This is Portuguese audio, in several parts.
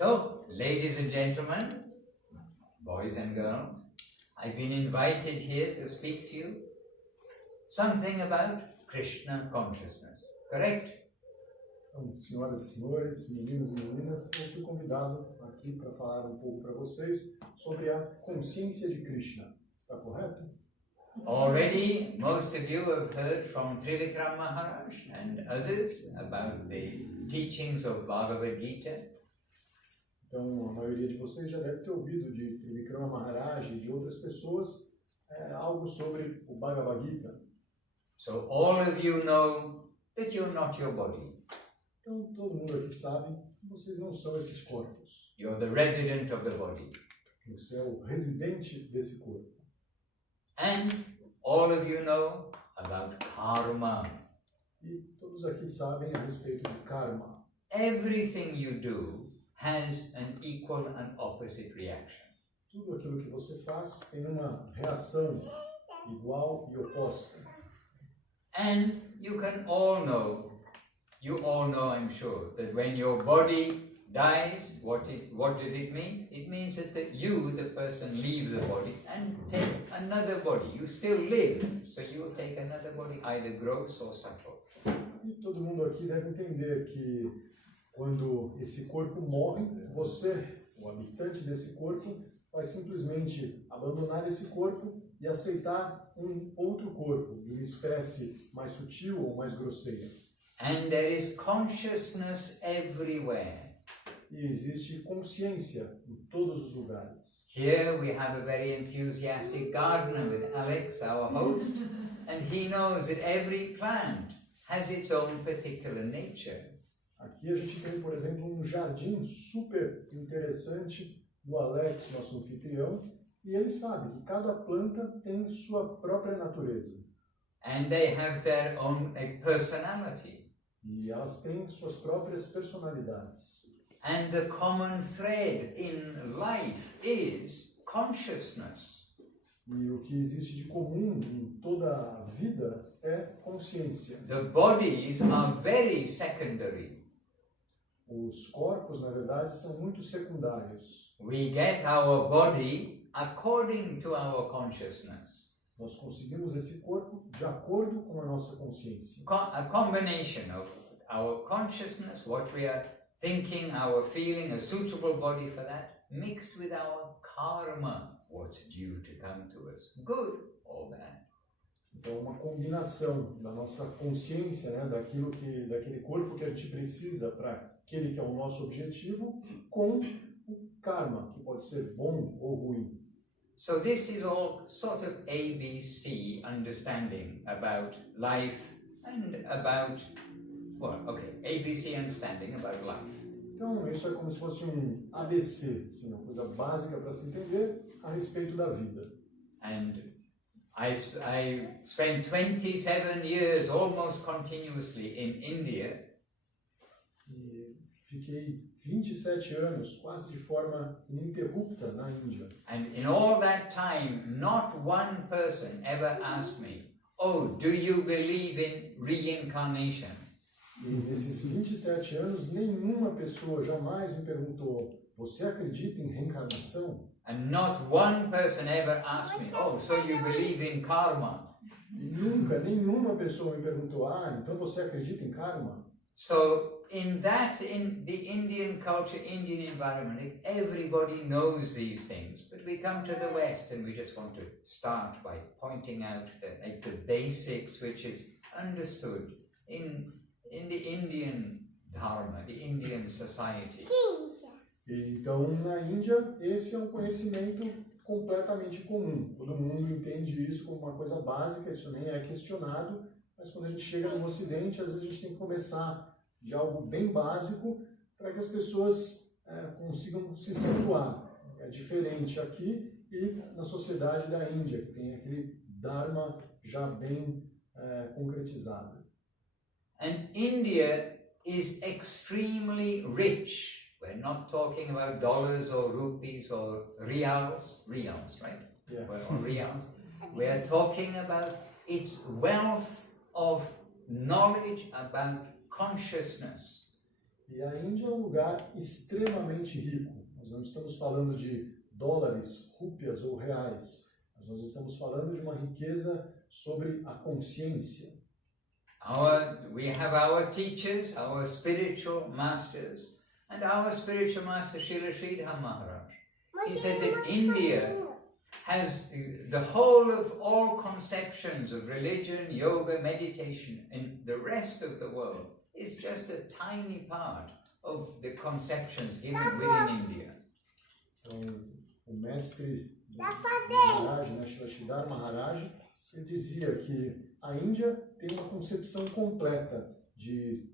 So, ladies and gentlemen, boys and girls, I've been invited here to speak to you something about Krishna consciousness, correct? Então, senhoras e senhores, meninos e meninas, eu fui convidado aqui para falar um pouco para vocês sobre a consciência de Krishna. Está correto? Already, most of you have heard from Trivikram Maharaj and others about the teachings of Bhagavad Gita. Então, a maioria de vocês já deve ter ouvido de Trivikrama Maharaj e de outras pessoas algo sobre o Bhagavad Gita. So all of you know that you're not your body. Então, todo mundo aqui sabe que vocês não são esses corpos. You're the resident of the body. Você é o residente desse corpo. And all of you know about karma. E todos aqui sabem a respeito de karma. Everything you do has an equal and opposite reaction. Tudo aquilo que você faz tem uma reação igual e oposta. And you all know, I'm sure, that when your body dies, what does it mean? It means that you, the person, leave the body and take another body. You still live, so you will take another body, either gross or subtle. E todo mundo aqui deve entender que quando esse corpo morre, você, o habitante desse corpo, vai simplesmente abandonar esse corpo e aceitar um outro corpo, de uma espécie mais sutil ou mais grosseira. And there is consciousness everywhere. E existe consciência em todos os lugares. Here we have a very enthusiastic gardener with Alex, our host, and he knows that every plant has its own particular nature. Aqui a gente tem, por exemplo, um jardim super interessante do Alex, nosso anfitrião, e ele sabe que cada planta tem sua própria natureza. And they have their own personality. E elas têm suas próprias personalidades. And the common thread in life is consciousness. E o que existe de comum em toda a vida é consciência. The bodies are very secondary. Os corpos, na verdade, são muito secundários. We get our body according to our consciousness. Nós conseguimos esse corpo de acordo com a nossa consciência. A combination of our consciousness, what we are thinking, our feeling, a suitable body for that, mixed with our karma, what's due to come to us, good or bad. Então, uma combinação da nossa consciência, né, daquele corpo que a gente precisa para aquele que é o nosso objetivo, com o karma, que pode ser bom ou ruim. So this is all sort of ABC understanding about life and about, ABC understanding about life. Então, isso é como se fosse um ABC, assim, uma coisa básica para se entender a respeito da vida. And I spent 27 years almost continuously in India. E fiquei 27 anos quase de forma ininterrupta na Índia. And in all that time, not one person ever asked me, "Oh, do you believe in reincarnation?" E nesses 27 anos, nenhuma pessoa jamais me perguntou, você acredita em reencarnação? And not one person ever asked me, "Oh, so you believe in karma?" E nunca, nenhuma pessoa me perguntou, então você acredita em karma? So in the Indian culture, Indian environment, everybody knows these things. But we come to the West and we just want to start by pointing out the basics which is understood in the Indian Dharma, the Indian society. Então, na Índia, esse é um conhecimento completamente comum. Todo mundo entende isso como uma coisa básica, isso nem é questionado, mas quando a gente chega no Ocidente, às vezes a gente tem que começar de algo bem básico para que as pessoas consigam se situar. É diferente aqui e na sociedade da Índia, que tem aquele Dharma já bem concretizado. And India is extremely rich. We're not talking about dollars or rupees or reals, right? Yeah. Or reals. We're talking about its wealth of knowledge about consciousness. E a Índia é um lugar extremamente rico. Nós não estamos falando de dólares, rúpias ou reais. Mas nós estamos falando de uma riqueza sobre a consciência. We have our teachers, our spiritual masters, and our spiritual master Śrīla Maharaj. He said that India has the whole of all conceptions of religion, yoga, meditation, and the rest of the world is just a tiny part of the conceptions given within India. Então, o mestre Maharaj, Śrīla Maharaj, ele dizia que a Índia tem uma concepção completa de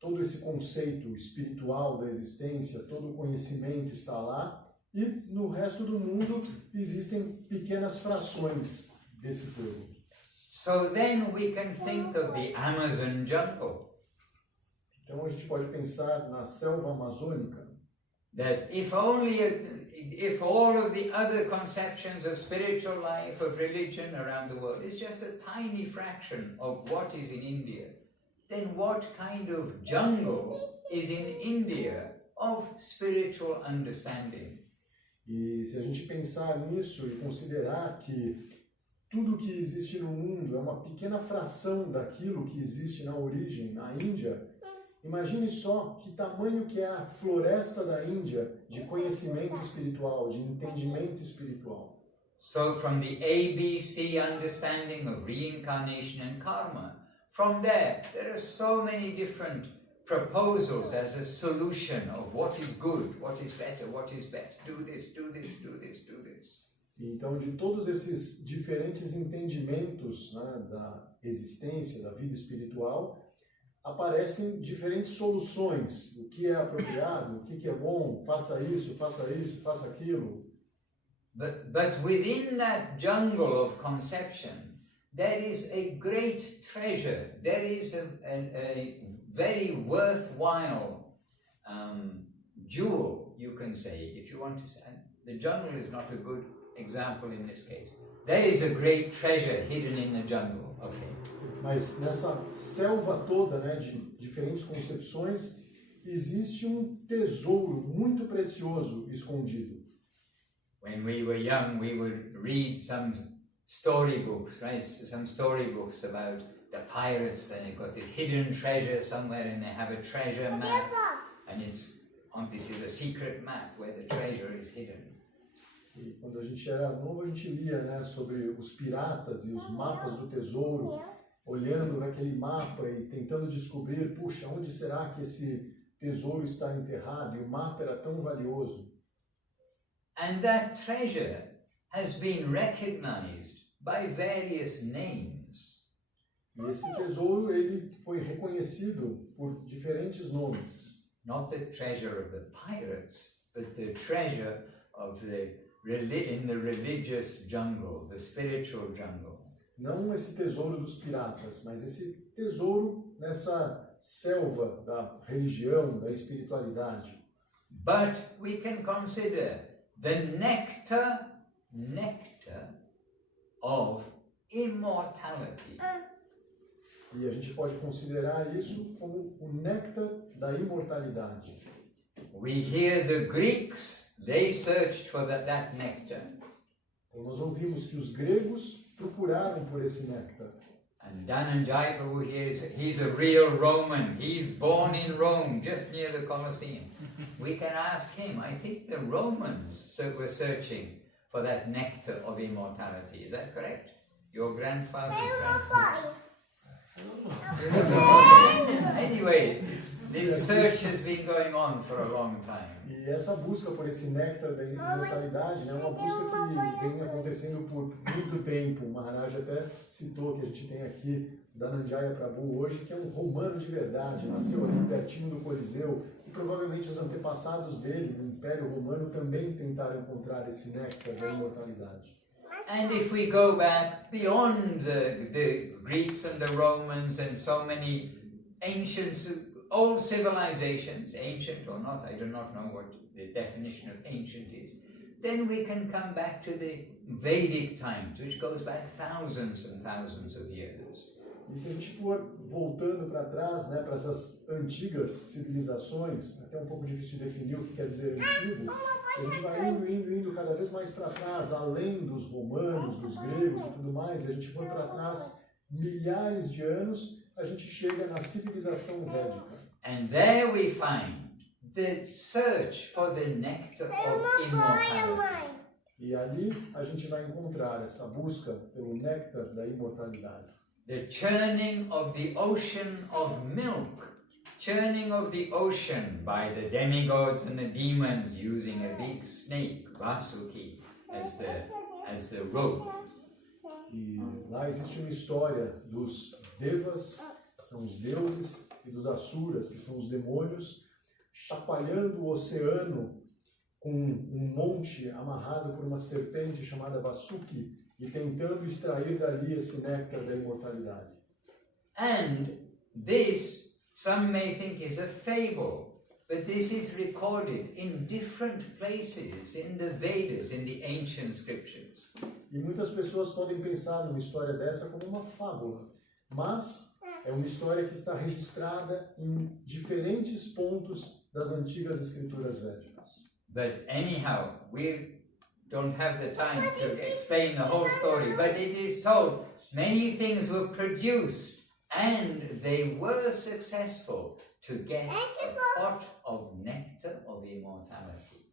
todo esse conceito espiritual da existência, todo o conhecimento está lá, e no resto do mundo existem pequenas frações desse todo. So then we can think of the Amazon jungle. Então a gente pode pensar na selva amazônica. That if all of the other conceptions of spiritual life, of religion around the world is just a tiny fraction of what is in India, then what kind of jungle is in India of spiritual understanding? E se a gente pensar nisso e considerar que tudo que existe no mundo é uma pequena fração daquilo que existe na origem, na Índia, imagine só que tamanho que é a floresta da Índia de conhecimento espiritual, de entendimento espiritual. So from the ABC understanding of reincarnation and karma, from there are so many different proposals as a solution of what is good, what is better, what is best. Do this, do this, do this, do this. Então, de todos esses diferentes entendimentos, né, da existência, da vida espiritual, aparecem diferentes soluções. O que é apropriado, o que é bom, faça isso, faça aquilo. But within that jungle of conception, there is a great treasure. There is a very worthwhile jewel, you can say, if you want to say. The jungle is not a good example in this case. There is a great treasure hidden in the jungle. Okay. Mas nessa selva toda, né, de diferentes concepções, existe um tesouro muito precioso escondido. When we were young, we would read some storybooks, right? Some storybooks about the pirates, and they've got this hidden treasure somewhere, and they have a treasure map, and this is a secret map where the treasure is hidden. E quando a gente era novo, a gente lia, né, sobre os piratas e os mapas do tesouro, olhando naquele mapa e tentando descobrir, puxa, onde será que esse tesouro está enterrado? E o mapa era tão valioso. And that treasure has been recognized by various names. E esse tesouro, ele foi reconhecido por diferentes nomes. Not the treasure of the pirates, but the treasure of in the religious jungle, the spiritual jungle. Não esse tesouro dos piratas, mas esse tesouro nessa selva da religião, da espiritualidade. But we can consider the nectar of immortality. E a gente pode considerar isso como o néctar da imortalidade. We hear the Greeks, they searched for that nectar. Então nós ouvimos que os gregos procuraram por esse néctar. And Dhananjaya Prabhu here, he's a real Roman. He's born in Rome, just near the Colosseum. We can ask him. I think the Romans were searching for that nectar of immortality. Is that correct? Your grandfather's grandfather? Anyway, this search has been going on for a long time. E essa busca por esse néctar da imortalidade, né, é uma busca que vem acontecendo por muito tempo. O Maharaj até citou que a gente tem aqui Dhananjaya Prabhu hoje, que é um romano de verdade, nasceu ali pertinho do Coliseu, e provavelmente os antepassados dele, no Império Romano, também tentaram encontrar esse néctar da imortalidade. And if we go back beyond the Greeks and the Romans and so many ancient, old civilizations, ancient or not, I do not know what the definition of ancient is, then we can come back to the Vedic times, which goes back thousands and thousands of years. E se a gente for voltando para trás, né, para essas antigas civilizações, até um pouco difícil de definir o que quer dizer antigo, a gente vai indo cada vez mais para trás, além dos romanos, dos gregos e tudo mais, e a gente for para trás milhares de anos, a gente chega na civilização védica. And there we find the search for the nectar of immortality. E ali a gente vai encontrar essa busca pelo néctar da imortalidade. The churning of the ocean of milk, churning of the ocean by the demigods and the demons using a big snake, Vasuki, as the rope. E lá existe uma história dos devas, que são os deuses, e dos asuras, que são os demônios, chacoalhando o oceano com um monte amarrado por uma serpente chamada Vasuki, e tentando extrair dali esse néctar da imortalidade. And this, some may think, is a fable, but this is recorded in different places in the Vedas, in the ancient scriptures. E muitas pessoas podem pensar numa história dessa como uma fábula, mas é uma história que está registrada em diferentes pontos das antigas escrituras védicas. But anyhow, we don't have the time to explain the whole story, but it is told many things were produced and they were successful to get a pot of nectar of immortality.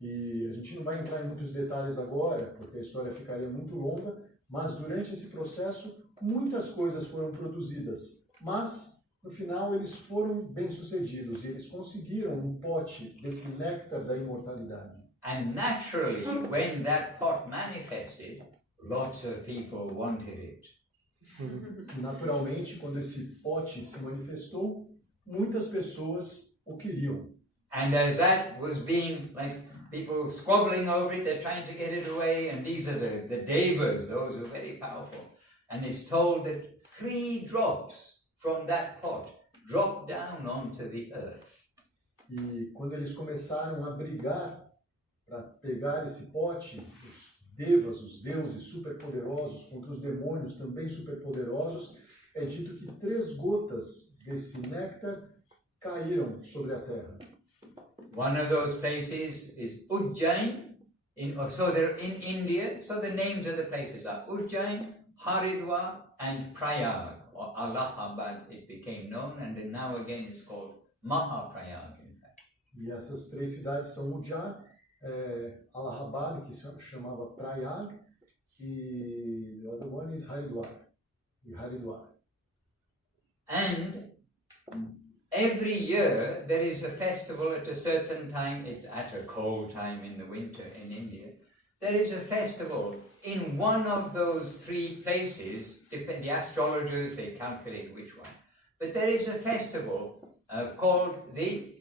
E a gente não vai entrar em muitos detalhes agora, porque a história ficaria muito longa, mas durante esse processo muitas coisas foram produzidas, mas no final eles foram bem-sucedidos e eles conseguiram um pote desse néctar da imortalidade. And naturally, when that pot manifested, lots of people wanted it. Naturalmente, quando esse pote se manifestou, muitas pessoas o queriam. And as that was being, like, people squabbling over it, they're trying to get it away, and these are the devas, those who are very powerful. And it's told that 3 drops from that pot dropped down onto the earth. E quando eles começaram a brigar para pegar esse pote, os devas, os deuses superpoderosos contra os demônios também superpoderosos, é dito que 3 gotas desse néctar caíram sobre a terra. One of those places is Ujjain, so they're in India, so the names of the places are Ujjain, Haridwar and Prayag, or Allahabad it became known, and then now again it's called Mahaprayag in fact. E essas 3 cidades são Ujjain, Allahabad, que se chamava Prayag, e the other one is Haridwar. And every year there is a festival at a certain time, it's at a cold time in the winter in India, there is a festival in one of those 3 places, the astrologers, they calculate which one, but there is a festival called the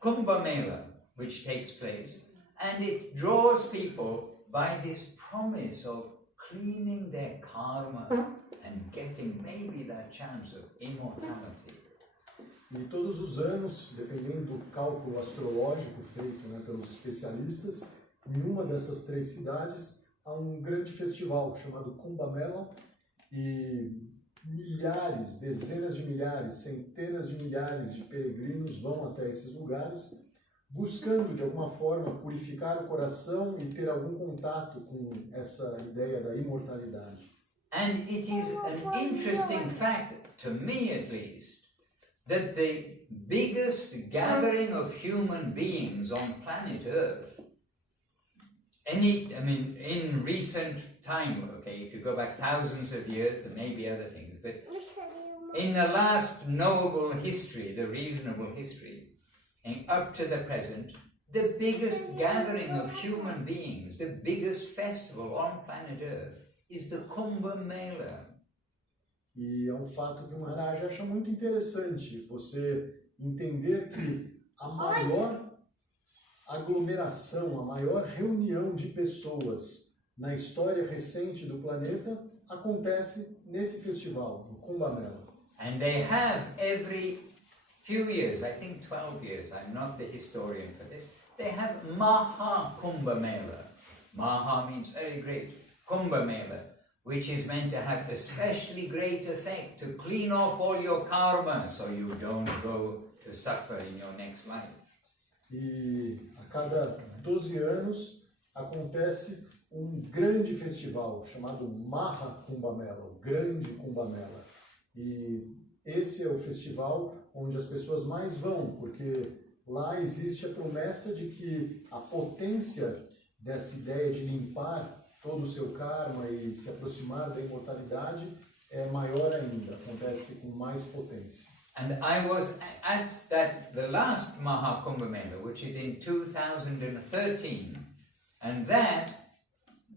Kumbh Mela, which takes place, and it draws people by this promise of cleaning their karma and getting maybe that chance of immortality. E todos os anos, dependendo do cálculo astrológico feito, né, pelos especialistas, em uma dessas 3 cidades há um grande festival chamado Kumbh Mela e milhares, dezenas de milhares, centenas de milhares de peregrinos vão até esses lugares buscando de alguma forma purificar o coração e ter algum contato com essa ideia da imortalidade. And it is an interesting fact, to me at least, that the biggest gathering of human beings on planet Earth, in recent time, okay, if you go back thousands of years, there may be other things, but in the last knowable history, the reasonable history, and up to the present, the biggest gathering of human beings, the biggest festival on planet Earth, is the Kumbh Mela. E é um fato que o Maharaj acha muito interessante você entender que a maior aglomeração, a maior reunião de pessoas na história recente do planeta acontece nesse festival, no Kumbh Mela. And they have every few years, I think 12 years, I'm not the historian for this, they have Maha Kumbh Mela. Maha means very great. Kumbh Mela, which is meant to have especially great effect to clean off all your karma so you don't go to suffer in your next life. E a cada 12 anos acontece grande festival chamado Mahakumbhamela, o grande Kumbhamela. E esse é o festival onde as pessoas mais vão, porque lá existe a promessa de que a potência dessa ideia de limpar todo o seu karma e se aproximar da imortalidade é maior ainda, acontece com mais potência. And I was at the last Mahakumbhamela, which is in 2013, and that,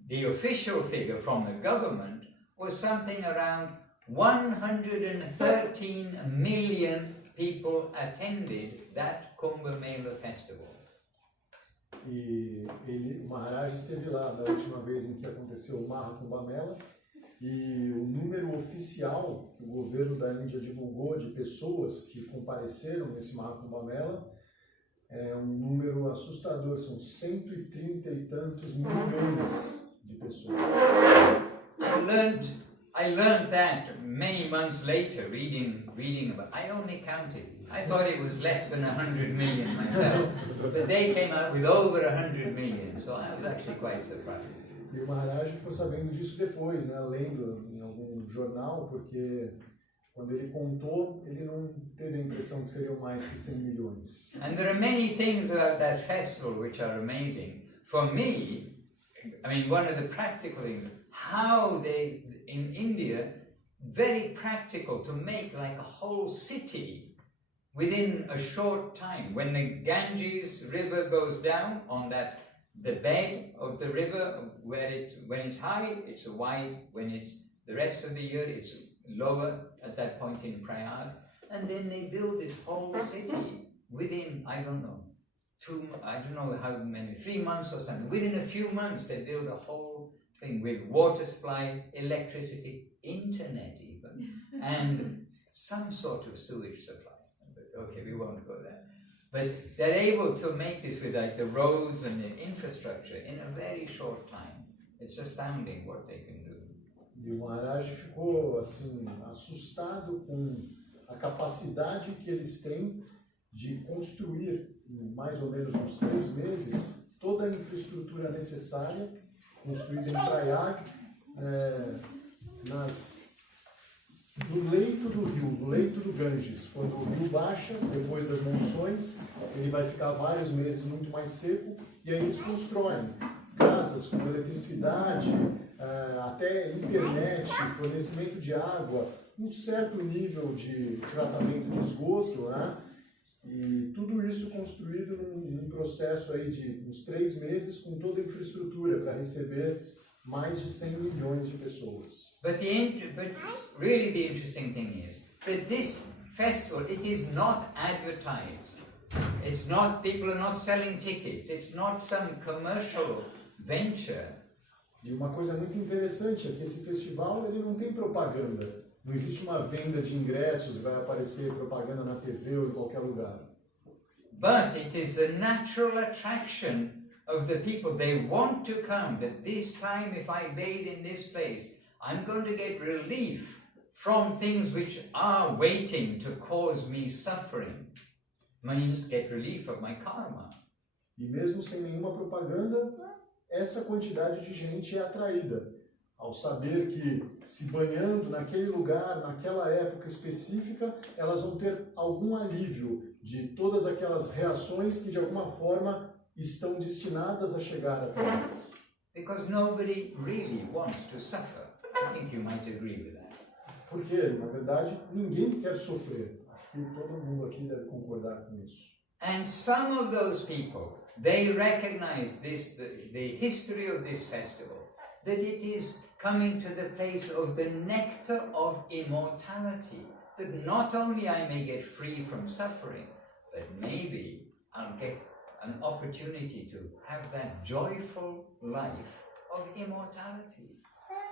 the official figure from the government, was something around 113 million people attended that Kumbh Mela festival. E o Maharaj esteve lá da última vez em que aconteceu o Mahakumbhamela, e o número oficial que o governo da Índia divulgou de pessoas que compareceram nesse Mahakumbhamela é um número assustador, são 130 e tantos milhões de pessoas. I learned that many months later, reading about. I only counted. I thought it was less than 100 million myself, but they came out with over 100 million, so I was actually quite surprised. E o Maharaj ficou sabendo disso depois, né, lendo em algum jornal, porque quando ele contou, ele não teve a impressão que seriam mais que 100 milhões. And there are many things about that festival which are amazing. For me, I mean, one of the practical things, how they, in India, very practical to make like a whole city within a short time. When the Ganges river goes down on the bed of the river, when it's high, it's wide. When it's the rest of the year, it's lower at that point in Prayag. And then they build this whole city within, I don't know how many, 3 months or something. Within a few months, they build a whole thing with water supply, electricity, internet even, and some sort of sewage supply. But okay, we won't go there. But they're able to make this with like the roads and the infrastructure in a very short time. It's astounding what they can do. E o Maharaj ficou assim assustado com a capacidade que eles têm de construir em mais ou menos uns 3 meses toda a infraestrutura necessária construída em Prayag, no leito do rio, no leito do Ganges. Quando o rio baixa, depois das monções, ele vai ficar vários meses muito mais seco, e aí eles constroem casas com eletricidade, até internet, fornecimento de água, um certo nível de tratamento de esgoto, né? E tudo isso construído num processo aí de uns 3 meses com toda a infraestrutura para receber mais de 100 milhões de pessoas. But really the interesting thing is that this festival, it is not advertised. It's not, people are not selling tickets. It's not some commercial venture. E uma coisa muito interessante é que esse festival ele não tem propaganda. Não existe uma venda de ingressos, vai aparecer propaganda na TV ou em qualquer lugar. But it is the natural attraction of the people. They want to come, that this time if I bathe in this place, I'm going to get relief from things which are waiting to cause me suffering. Means get relief of my karma. E mesmo sem nenhuma propaganda, essa quantidade de gente é atraída. Ao saber que, se banhando naquele lugar, naquela época específica, elas vão ter algum alívio de todas aquelas reações que, de alguma forma, estão destinadas a chegar até elas. Because nobody really wants to suffer. I think you might agree with that. Porque, na verdade, ninguém quer sofrer. Acho que todo mundo aqui deve concordar com isso. And some of those people, they recognize this, the history of this festival, that it is coming to the place of the nectar of immortality, that not only I may get free from suffering, but maybe I'll get an opportunity to have that joyful life of immortality.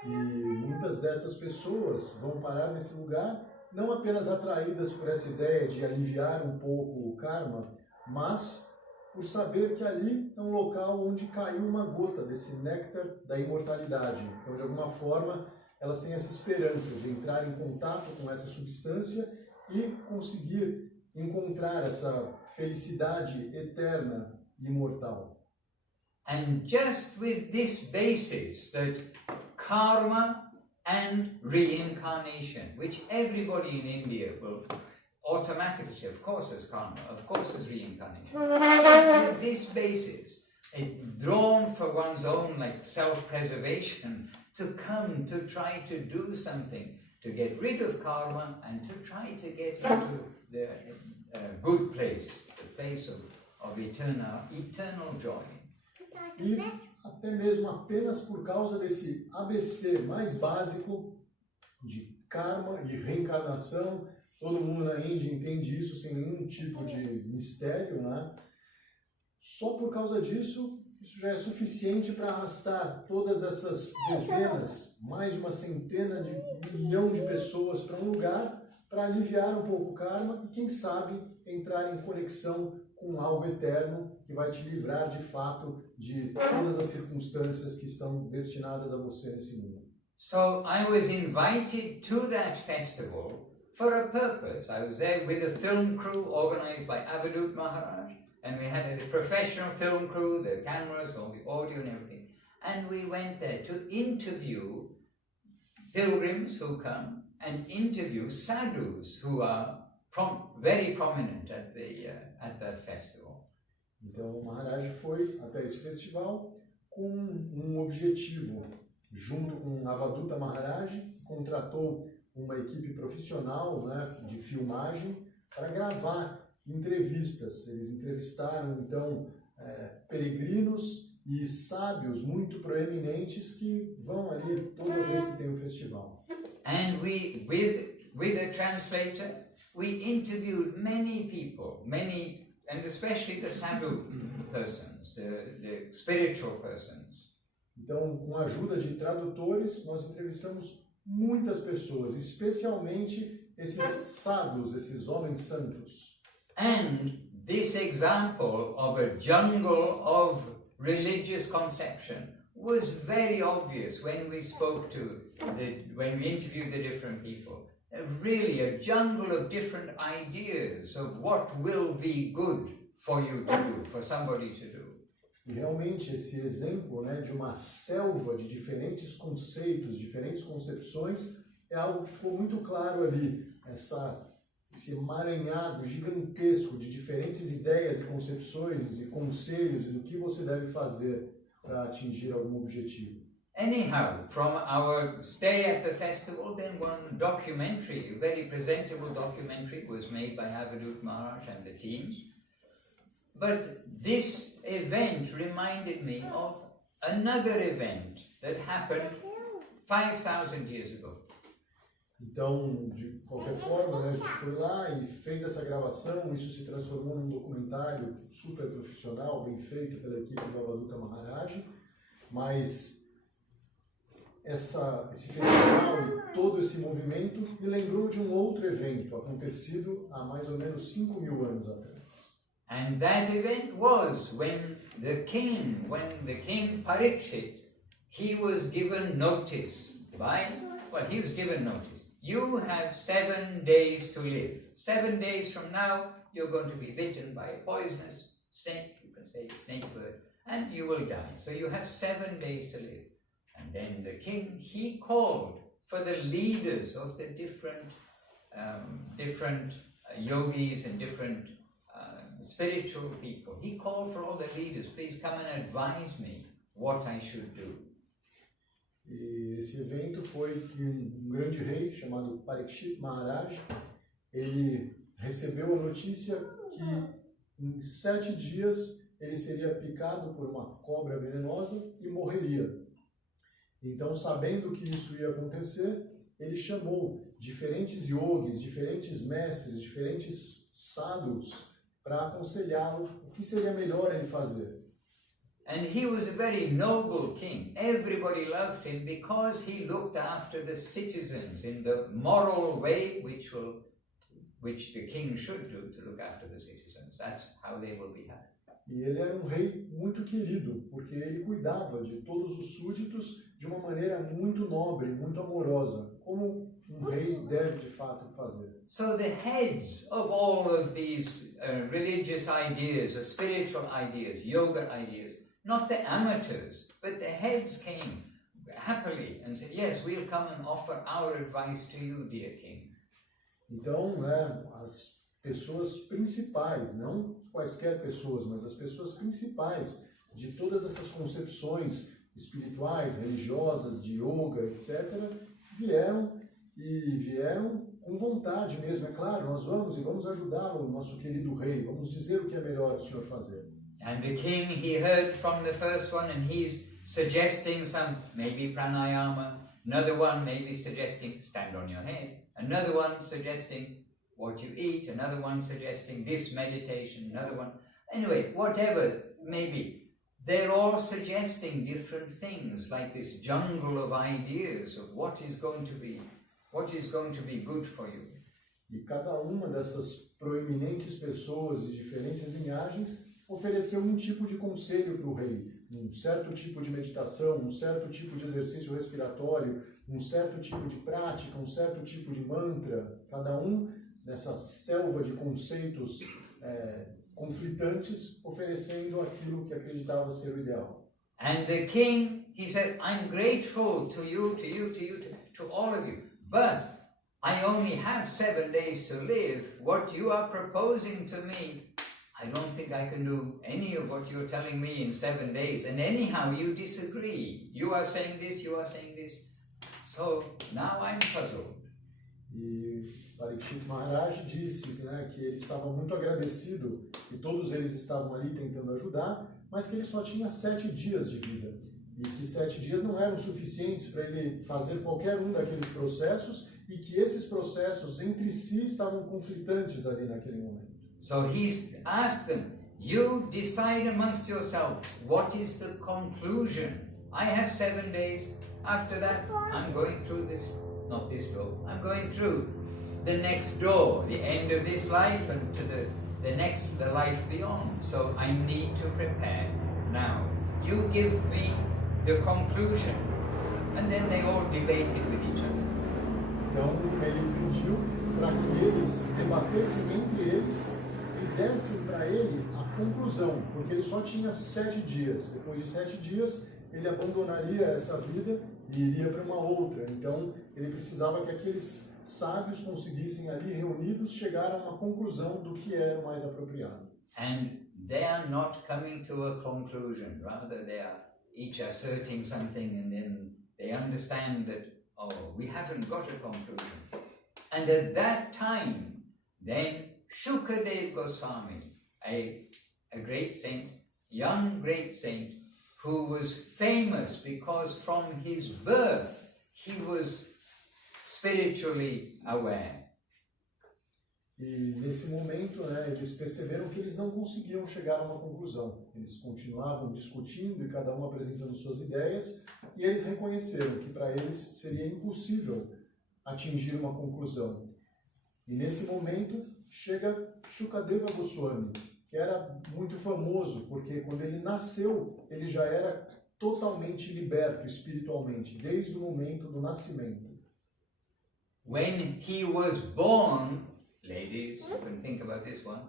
E muitas dessas pessoas vão parar nesse lugar, não apenas atraídas por essa ideia de aliviar um pouco o karma, mas por saber que ali é um local onde caiu uma gota desse néctar da imortalidade. Então, de alguma forma, elas têm essa esperança de entrar em contato com essa substância e conseguir encontrar essa felicidade eterna e imortal. And just with this basis that karma and reincarnation, which everybody in India will automatically say, of course there's karma, of course there's reincarnation. Just with this basis, drawn for one's own like self-preservation, to come to try to do something, to get rid of karma and to try to get into the good place, the place of eternal joy. E até mesmo apenas por causa desse ABC mais básico de karma e reencarnação, todo mundo na Índia entende isso sem nenhum tipo de mistério, né? Só por causa disso, isso já é suficiente para arrastar todas essas dezenas, mais de uma centena de milhão de pessoas para um lugar, para aliviar um pouco o karma e, quem sabe, entrar em conexão com algo eterno que vai te livrar de fato de todas as circunstâncias que estão destinadas a você nesse mundo. So I was invited to that festival for a purpose. I was there with a film crew organized by Avadut Maharaj, and we had a professional film crew, the cameras, all the audio and everything. And we went there to interview pilgrims who come and interview sadhus who are very prominent at the festival. Então o Maharaj foi até esse festival com um objetivo. Junto com Avaduta Maharaj, contratou uma equipe profissional, né, de filmagem para gravar entrevistas. Eles entrevistaram então peregrinos e sábios muito proeminentes que vão ali toda vez que tem um festival. And we, with a translator, we interviewed many people, and especially the sadhu persons, the spiritual persons. Então, com a ajuda de tradutores, nós entrevistamos muitas pessoas, especialmente esses sadhus, esses homens santos. And this example of a jungle of religious conception was very obvious when we when we interviewed the different people. Really a jungle of different ideas of what will be good for you to do, for somebody to do. E realmente esse exemplo, né, de uma selva de diferentes conceitos, diferentes concepções, é algo que ficou muito claro ali. Esse emaranhado gigantesco de diferentes ideias e concepções e conselhos do que você deve fazer para atingir algum objetivo. Anyhow, from our stay at the festival, then one documentary, a very presentable documentary, was made by Avadut Maharaj and the teams. But this event reminded me of another event that happened 5,000 years ago. Então, de qualquer forma, né, a gente foi lá e fez essa gravação, isso se transformou num documentário super profissional, bem feito pela equipe do Avaduta Maharaj, mas esse festival e todo esse movimento me lembrou de um outro evento acontecido há mais ou menos 5.000 anos atrás. And that event was when the king Parikshit, he was given notice he was given notice. You have 7 days to live. 7 days from now, you're going to be bitten by a poisonous snake, you can say snake bird, and you will die. So you have 7 days to live. And then the king, he called for the leaders of the different yogis and different spiritual people. He called for all the leaders, please come and advise me what I should do. E esse evento foi que um grande rei chamado Parikshit Maharaj, ele recebeu a notícia que em 7 dias ele seria picado por uma cobra venenosa e morreria. Então, sabendo que isso ia acontecer, ele chamou diferentes yogis, diferentes mestres, diferentes sadhus para aconselhá-lo o que seria melhor ele fazer. And he was a very noble king. Everybody loved him because he looked after the citizens in the moral way which the king should do, to look after the citizens. That's how they will be happy. E ele era um rei muito querido, porque ele cuidava de todos os súditos de uma maneira muito nobre, muito amorosa, como um rei deve de fato fazer. So the heads of all of these religious ideas, or spiritual ideas, yoga ideas, not the amateurs, but the heads came happily and said, yes, we'll come and offer our advice to you, dear king. Então, as pessoas principais, não quaisquer pessoas, mas as pessoas principais de todas essas concepções espirituais, religiosas, de yoga, etc., vieram com vontade mesmo. É claro, nós vamos ajudá-lo, nosso querido rei, vamos dizer o que é melhor o senhor fazer. And the king, he heard from the first one, and he's suggesting some, maybe pranayama, another one maybe suggesting stand on your head, another one suggesting what you eat, another one suggesting this meditation, another one, anyway, whatever, maybe. They're all suggesting different things, like this jungle of ideas of what is going to be good for you. E cada uma dessas proeminentes pessoas de diferentes linhagens ofereceu um tipo de conselho para o rei, um certo tipo de meditação, um certo tipo de exercício respiratório, um certo tipo de prática, um certo tipo de mantra, cada um dessa selva de conceitos conflitantes, oferecendo aquilo que acreditava ser o ideal. And the king, he said, I'm grateful to you, to all of you, but I only have 7 days to live. What you are proposing to me, I don't think I can do any of what you're telling me in 7 days. And anyhow, you disagree. You are saying this, you are saying this. So now I'm puzzled. E Parikshit Maharaj disse que ele estava muito agradecido, que todos eles estavam ali tentando ajudar, mas que ele só tinha 7 dias de vida. E que 7 dias não eram suficientes para ele fazer qualquer um daqueles processos, e que esses processos entre si estavam conflitantes ali naquele momento. So he's asked them, you decide amongst yourselves, what is the conclusion? I have 7 days. After that, I'm going through this, not this door, I'm going through the next door, the end of this life and to the life beyond. So I need to prepare now. You give me the conclusion. And then they all debated with each other. Então ele pediu para que eles debatessem entre eles e dessem para ele a conclusão, porque ele só tinha 7 dias. Depois de 7 dias, ele abandonaria essa vida e iria para uma outra. Então ele precisava que aqueles sábios conseguissem ali reunidos chegar a uma conclusão do que era o mais apropriado. And they are not coming to a conclusion, rather they are each asserting something, and then they understand that, oh, we haven't got a conclusion. And at that time, then Shukadev Goswami, a great saint, young great saint, who was famous because from his birth he was spiritually aware. E nesse momento, eles perceberam que eles não conseguiam chegar a uma conclusão. Eles continuavam discutindo e cada um apresentando suas ideias, e eles reconheceram que para eles seria impossível atingir uma conclusão. E nesse momento chega Shukadeva Goswami, que era muito famoso, porque quando ele nasceu, ele já era totalmente liberto espiritualmente, desde o momento do nascimento. When he was born, ladies, you can think about this one.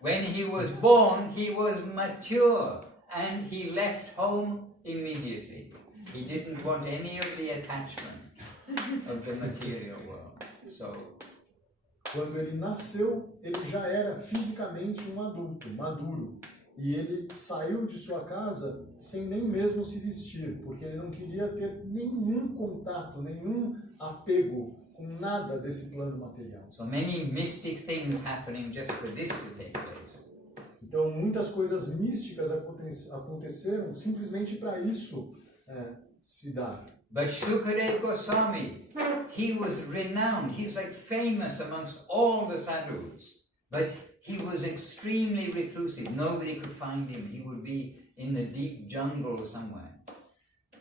When he was born, he was mature and he left home immediately. He didn't want any of the attachment of the material world. So, quando ele nasceu, ele já era fisicamente um adulto, maduro. E ele saiu de sua casa sem nem mesmo se vestir, porque ele não queria ter nenhum contato, nenhum apego com nada desse plano material. So many mystic things happening just for this to take place. Então muitas coisas místicas aconteceram simplesmente para isso se dar. But Shukadeva Goswami, he was renowned. He's like famous amongst all the sadhus. But he was extremely reclusive. Nobody could find him. He would be in the deep jungle somewhere.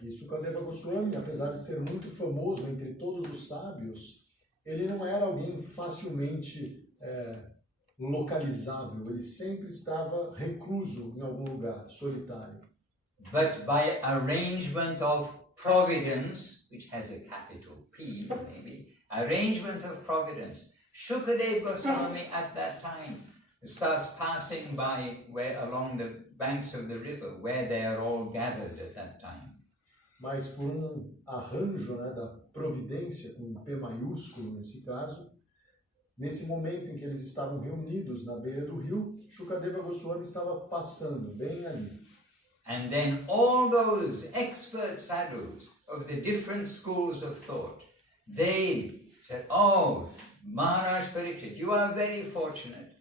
E Shukadeva Goswami, apesar de ser muito famoso entre todos os sábios, ele não era alguém facilmente localizável. Ele sempre estava recluso em algum lugar, solitário. But by arrangement of providence, which has a capital P, maybe, arrangement of providence. Shukadeva Goswami at that time starts passing by along the banks of the river, where they are all gathered at that time. Mas por arranjo, né, da providência, com P maiúsculo nesse caso, nesse momento em que eles estavam reunidos na beira do rio, Shukadeva Goswami estava passando bem ali. And then all those expert sadhus of the different schools of thought, they said, "Oh, Maharaj Parikshit, you are very fortunate.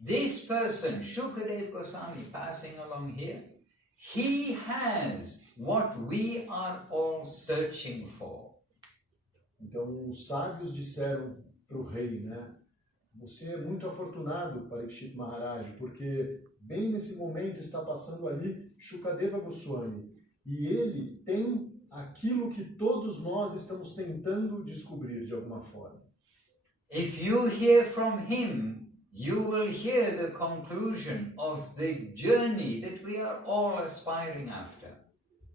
This person, Shukadeva Goswami, passing along here, he has what we are all searching for." Então os sábios disseram para o rei, né? Você é muito afortunado, Parikshit Maharaj, porque bem nesse momento está passando ali Shukadeva Goswami. E ele tem aquilo que todos nós estamos tentando descobrir de alguma forma. If you hear from him, you will hear the conclusion of the journey that we are all aspiring after.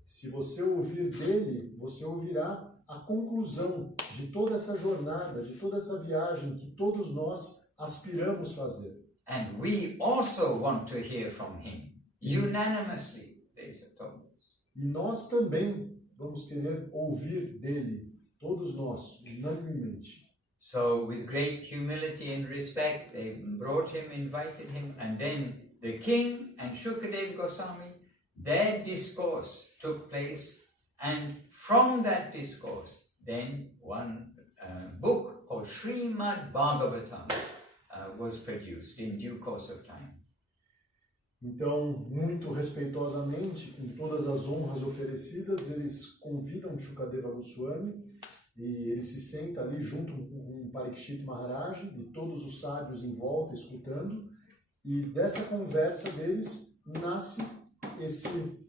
Se você ouvir dele, você ouvirá a conclusão de toda essa jornada, de toda essa viagem que todos nós aspiramos fazer. And we also want to hear from him, unanimously, they told us. E nós também vamos querer ouvir dele, todos nós, unanimemente. So with great humility and respect, they brought him, invited him, and then the king and Shukadeva Goswami, their discourse took place, and from that discourse, then one book called Śrīmad Bhagavatam was produced in due course of time. Então, muito respeitosamente, com todas as honras oferecidas, eles convidam Shukadeva Goswami e ele se senta ali junto com Parikshit Maharaj e todos os sábios em volta escutando, e dessa conversa deles nasce esse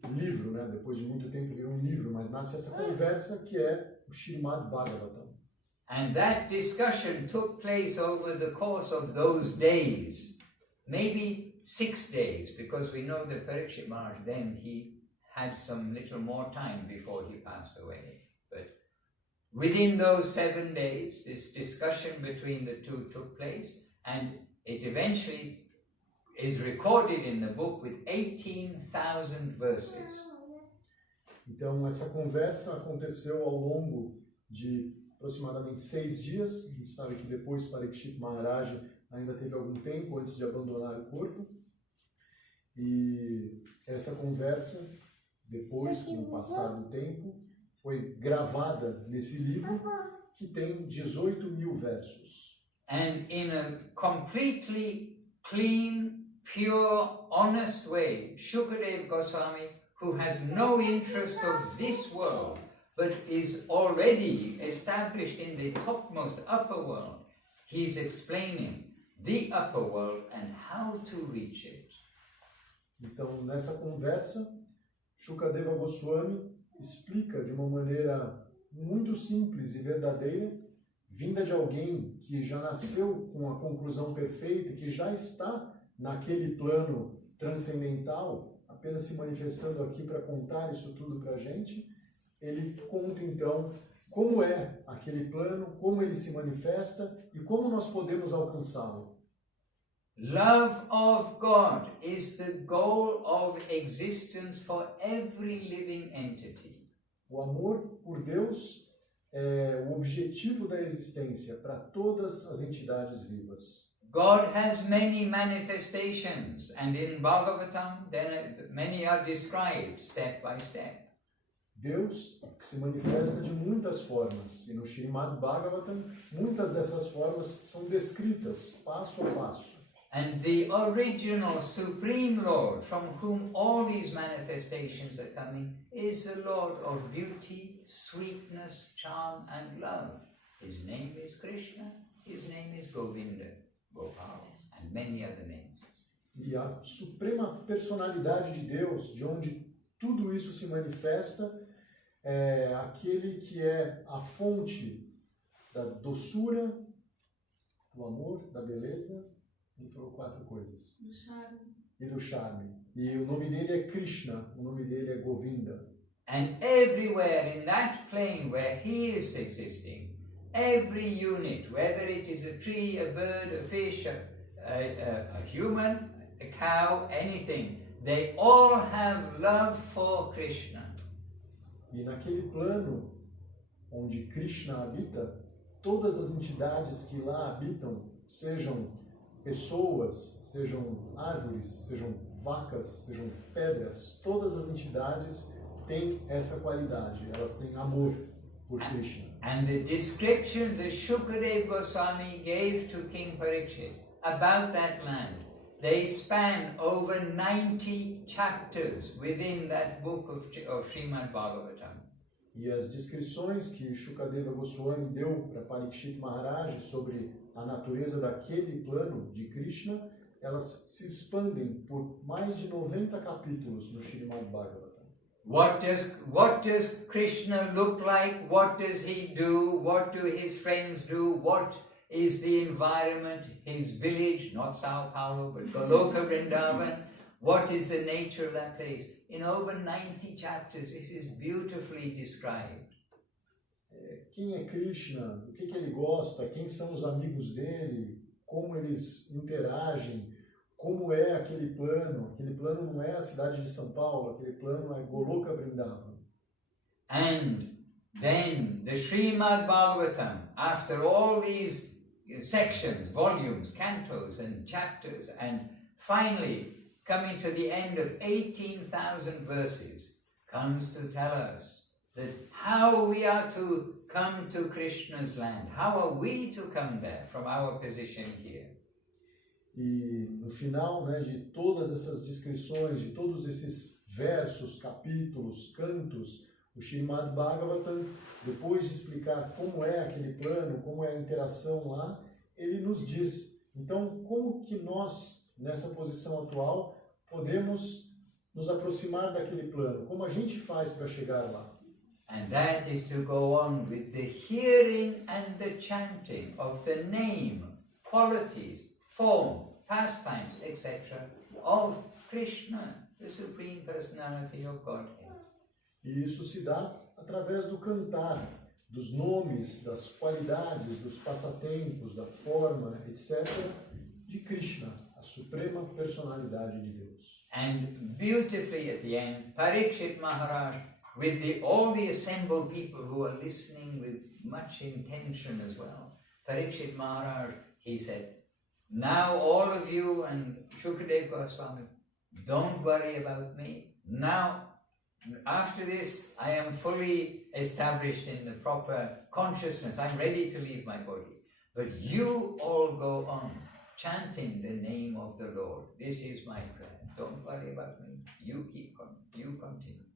livro, né? Depois de muito tempo virou um livro, mas nasce essa conversa que é o Śrīmad Bhagavatam. And that discussion took place over the course of those days, maybe 6 days, because we know that Parikshit Maharaj then he had some little more time before he passed away. But within those 7 days, this discussion between the two took place, and it eventually is recorded in the book with 18,000 verses. Então essa conversa aconteceu ao longo de aproximadamente 6 dias. A gente sabe que depois Parikshit Maharaj ainda teve algum tempo antes de abandonar o corpo. E essa conversa, depois, com o passar do tempo, foi gravada nesse livro que tem 18.000 versos. And in a completely clean, pure, honest way, Shukadeva Goswami, who has no interest of this world, but is already established in the topmost upper world, he's explaining the upper world and how to reach it. Então, nessa conversa, Shukadeva Goswami explica de uma maneira muito simples e verdadeira, vinda de alguém que já nasceu com a conclusão perfeita, que já está naquele plano transcendental, apenas se manifestando aqui para contar isso tudo para a gente. Ele conta então como é aquele plano, como ele se manifesta e como nós podemos alcançá-lo. Love of God is the goal of existence for every living entity. O amor por Deus é o objetivo da existência para todas as entidades vivas. God has many manifestations, and in Bhagavatam, then many are described step by step. Deus se manifesta de muitas formas, e no Śrīmad Bhagavatam, muitas dessas formas são descritas passo a passo. And the original Supreme Lord, from whom all these manifestations are coming, is the Lord of beauty, sweetness, charm, and love. His name is Krishna, his name is Govinda, Gopal, and many other names. E a suprema personalidade de Deus, de onde tudo isso se manifesta, é aquele que é a fonte da doçura, do amor, da beleza. Ele falou 4 coisas. Do charme. E do charme. E o nome dele é Krishna, o nome dele é Govinda. And everywhere in that plane where he is existing, every unit, whether it is a tree, a bird, a fish, a human, a cow, anything, they all have love for Krishna. E naquele plano onde Krishna habita, todas as entidades que lá habitam, sejam pessoas, sejam árvores, sejam vacas, sejam pedras, todas as entidades têm essa qualidade, elas têm amor por Krishna. And the descriptions that Shukadeva Goswami gave to King Parikshit about that land, they span over 90 chapters within that book of Srimad Bhagavatam. E as descrições que Shukadeva Goswami deu para Parikshit Maharaj sobre a natureza daquele plano de Krishna, elas se expandem por mais de 90 capítulos no Srimad Bhagavatam. What does Krishna look like? What does he do? What do his friends do? What is the environment? His village, not Sao Paulo, but Goloka Vrindavan. What is the nature of that place? In over 90 chapters, this is beautifully described. Quem é Krishna? O que ele gosta? Quem são os amigos dele? Como eles interagem? Como é aquele plano? Aquele plano não é a cidade de São Paulo, aquele plano é Goloka Vrindavan. And then the Srimad Bhagavatam, after all these sections, volumes, cantos and chapters, and finally coming to the end of 18,000 verses, comes to tell us that how we are to come to Krishna's land. How are we to come there from our position here? E no final, né, de todas essas descrições, de todos esses versos, capítulos, cantos, o Srimad Bhagavatam, depois de explicar como é aquele plano, como é a interação lá, ele nos diz, então, como que nós, nessa posição atual, podemos nos aproximar daquele plano? Como a gente faz para chegar lá? And that is to go on with the hearing and the chanting of the name, qualities, form, pastimes, etc. of Krishna, the Supreme Personality of Godhead. E isso se dá através do cantar, dos nomes, das qualidades, dos passatempos, da forma, etc., de Krishna, a Suprema Personalidade de Deus. And beautifully at the end, Parikshit Maharaj, with all the assembled people who are listening with much intention as well, Parikshit Maharaj, he said, now all of you and Shukadeva Goswami, don't worry about me. Now, after this, I am fully established in the proper consciousness. I'm ready to leave my body. But you all go on chanting the name of the Lord. This is my prayer. Don't worry about me. You continue.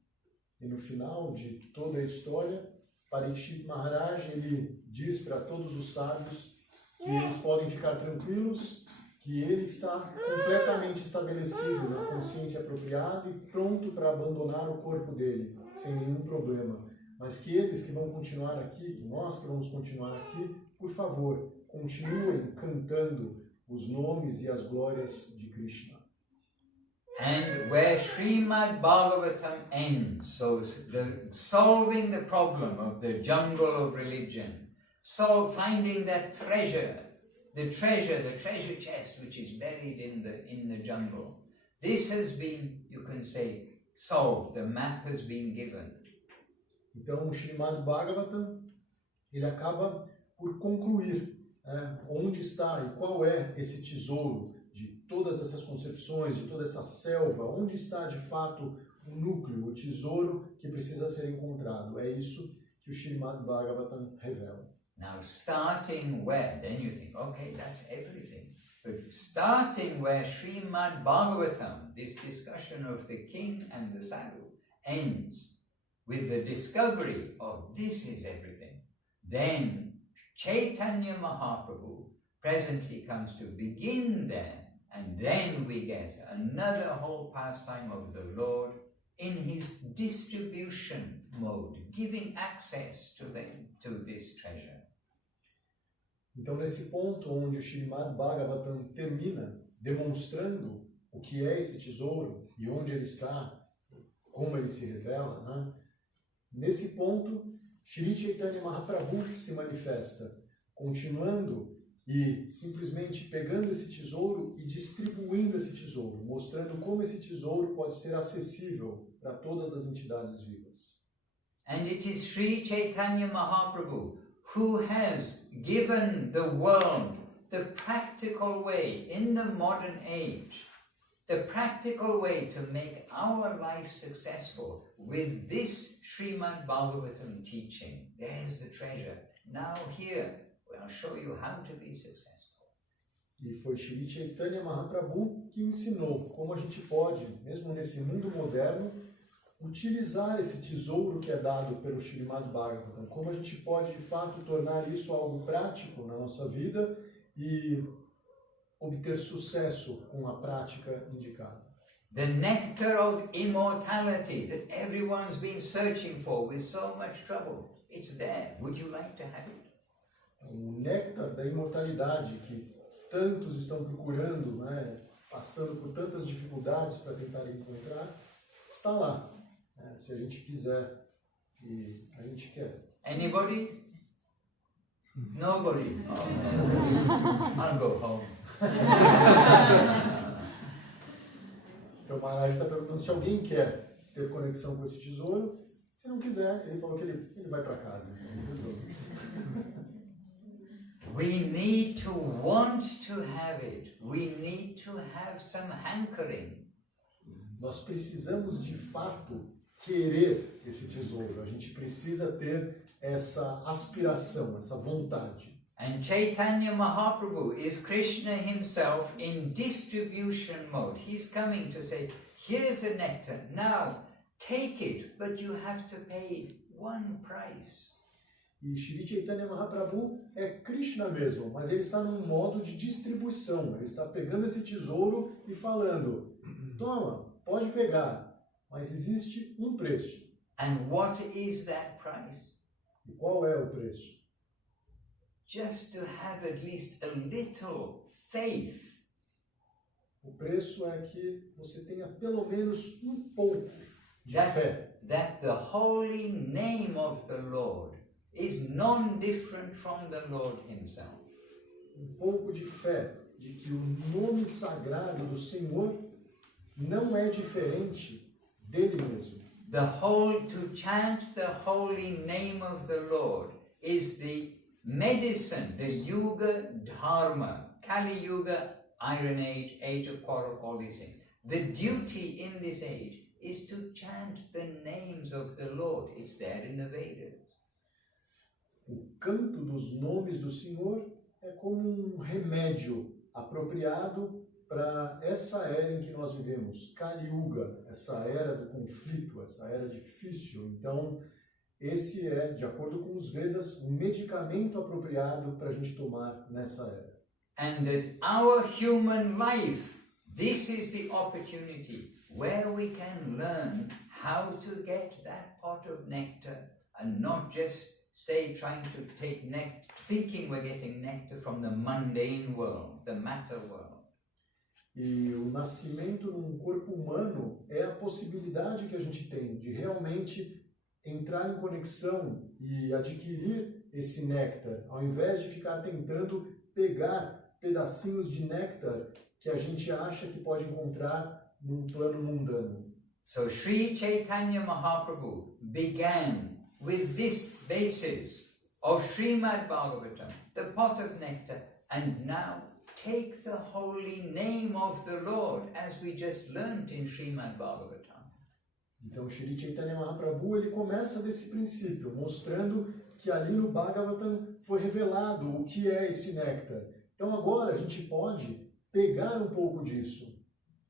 E no final de toda a história, Parikshit Maharaj, ele diz para todos os sábios que eles podem ficar tranquilos, que ele está completamente estabelecido na consciência apropriada e pronto para abandonar o corpo dele, sem nenhum problema. Mas que eles que vão continuar aqui, que nós que vamos continuar aqui, por favor, continuem cantando os nomes e as glórias de Krishna. And where Srimad Bhagavatam ends, so solving the problem of the jungle of religion, finding that treasure, the treasure chest which is buried in the jungle. This has been, you can say, solved. The map has been given. Então, o Srimad Bhagavatam, ele acaba por concluir onde está e qual é esse tesouro de todas essas concepções, de toda essa selva, onde está de fato o núcleo, o tesouro que precisa ser encontrado. É isso que o Srimad Bhagavatam revela. Now, starting where? Then you think, okay, that's everything. But starting where Srimad Bhagavatam, this discussion of the king and the sadhu, ends with the discovery of this is everything, then Chaitanya Mahaprabhu presently comes to begin there, and then we get another whole pastime of the Lord in his distribution mode, giving access to them, to this treasure. Então, nesse ponto onde o Srimad Bhagavatam termina demonstrando o que é esse tesouro e onde ele está, como ele se revela, né? Nesse ponto, Shri Chaitanya Mahaprabhu se manifesta, continuando e simplesmente pegando esse tesouro e distribuindo esse tesouro, mostrando como esse tesouro pode ser acessível para todas as entidades vivas. And it is Sri Chaitanya Mahaprabhu who has given the world the practical way in the modern age, the practical way to make our life successful with this Srimad Bhagavatam teaching. There's the treasure. Now here, I'll show you how to be successful. E foi Shri Chaitanya Mahaprabhu que ensinou como a gente pode, mesmo nesse mundo moderno, utilizar esse tesouro que é dado pelo Srimad Bhagavatam, como a gente pode de fato tornar isso algo prático na nossa vida e obter sucesso com a prática indicada. The nectar of immortality that everyone's been searching for with so much trouble, it's there. Would you like to have it? O néctar da imortalidade que tantos estão procurando, né, passando por tantas dificuldades para tentar encontrar, está lá. Se a gente quiser e a gente quer. Anybody? Nobody? Oh, I'll go home. Então o Maharaj está perguntando se alguém quer ter conexão com esse tesouro. Se não quiser, ele falou que ele vai para casa. We need to want to have it. We need to have some hankering. Nós precisamos de fato querer esse tesouro. A gente precisa ter essa aspiração, essa vontade. And Chaitanya Mahaprabhu is Krishna himself in distribution mode. He's coming to say, here's the nectar, now take it, but you have to pay one price. E Shri Chaitanya Mahaprabhu é Krishna mesmo, mas ele está num modo de distribuição. Ele está pegando esse tesouro e falando, toma, pode pegar, mas existe um preço. And what is that price? E qual é o preço? Just to have at least a little faith. O preço é que você tenha pelo menos um pouco de fé. That the holy name of the Lord is non-different from the Lord himself. Um pouco de fé de que o nome sagrado do Senhor não é diferente dele mesmo. To chant the holy name of the Lord is the medicine, the Yuga Dharma, Kali Yuga, Iron Age, Age of Quarrel, all these things. The duty in this age is to chant the names of the Lord. It's there in the Vedas. O canto dos nomes do Senhor é como um remédio apropriado para essa era em que nós vivemos, Kali Yuga, essa era do conflito, essa era difícil. Então, esse é, de acordo com os Vedas, o medicamento apropriado para a gente tomar nessa era. And that our human life, this is the opportunity where we can learn how to get that pot of nectar and not just stay trying to take nectar, thinking we're getting nectar from the mundane world, the matter world. E o nascimento num corpo humano é a possibilidade que a gente tem de realmente entrar em conexão e adquirir esse néctar, ao invés de ficar tentando pegar pedacinhos de néctar que a gente acha que pode encontrar num plano mundano. So Sri Chaitanya Mahaprabhu began with this basis of Srimad Bhagavatam, the pot of nectar, and now take the holy name of the Lord, as we just learnt in Srimad Bhagavatam. Então, Shri Chaitanya Mahaprabhu, ele começa desse princípio, mostrando que ali no Bhagavatam foi revelado o que é esse néctar. Então, agora a gente pode pegar um pouco disso.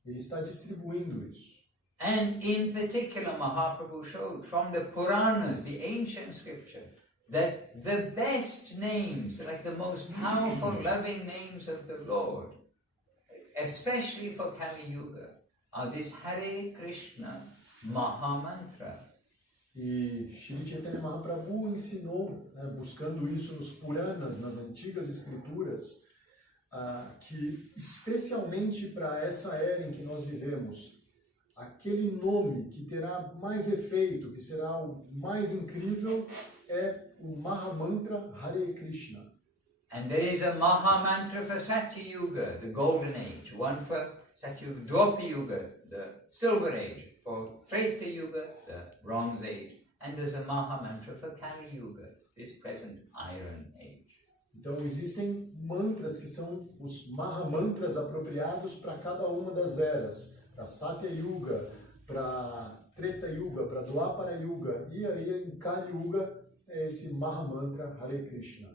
Ele está distribuindo isso. And in particular, Mahaprabhu showed from the Puranas, the ancient scripture, that the best names, like the most powerful, loving names of the Lord, especially for Kali Yuga, are this Hare Krishna Mahamantra. E Shri Chaitanya Mahaprabhu ensinou, buscando isso nos Puranas, nas antigas escrituras, que especialmente para essa era em que nós vivemos, aquele nome que terá mais efeito, que será o mais incrível, é o Mahamantra Hare Krishna. And there is a Mahamantra for Satya Yuga, the golden age, one for Satya Yuga, Dwapara Yuga, the silver age, for Treta Yuga, the bronze age, and there's a Mahamantra for Kali Yuga, this present iron age. Então existem mantras que são os Mahamantras apropriados para cada uma das eras, para Satya Yuga, para Treta Yuga, para Dwapara Yuga, e aí em Kali Yuga é esse Mahamantra Hare Krishna.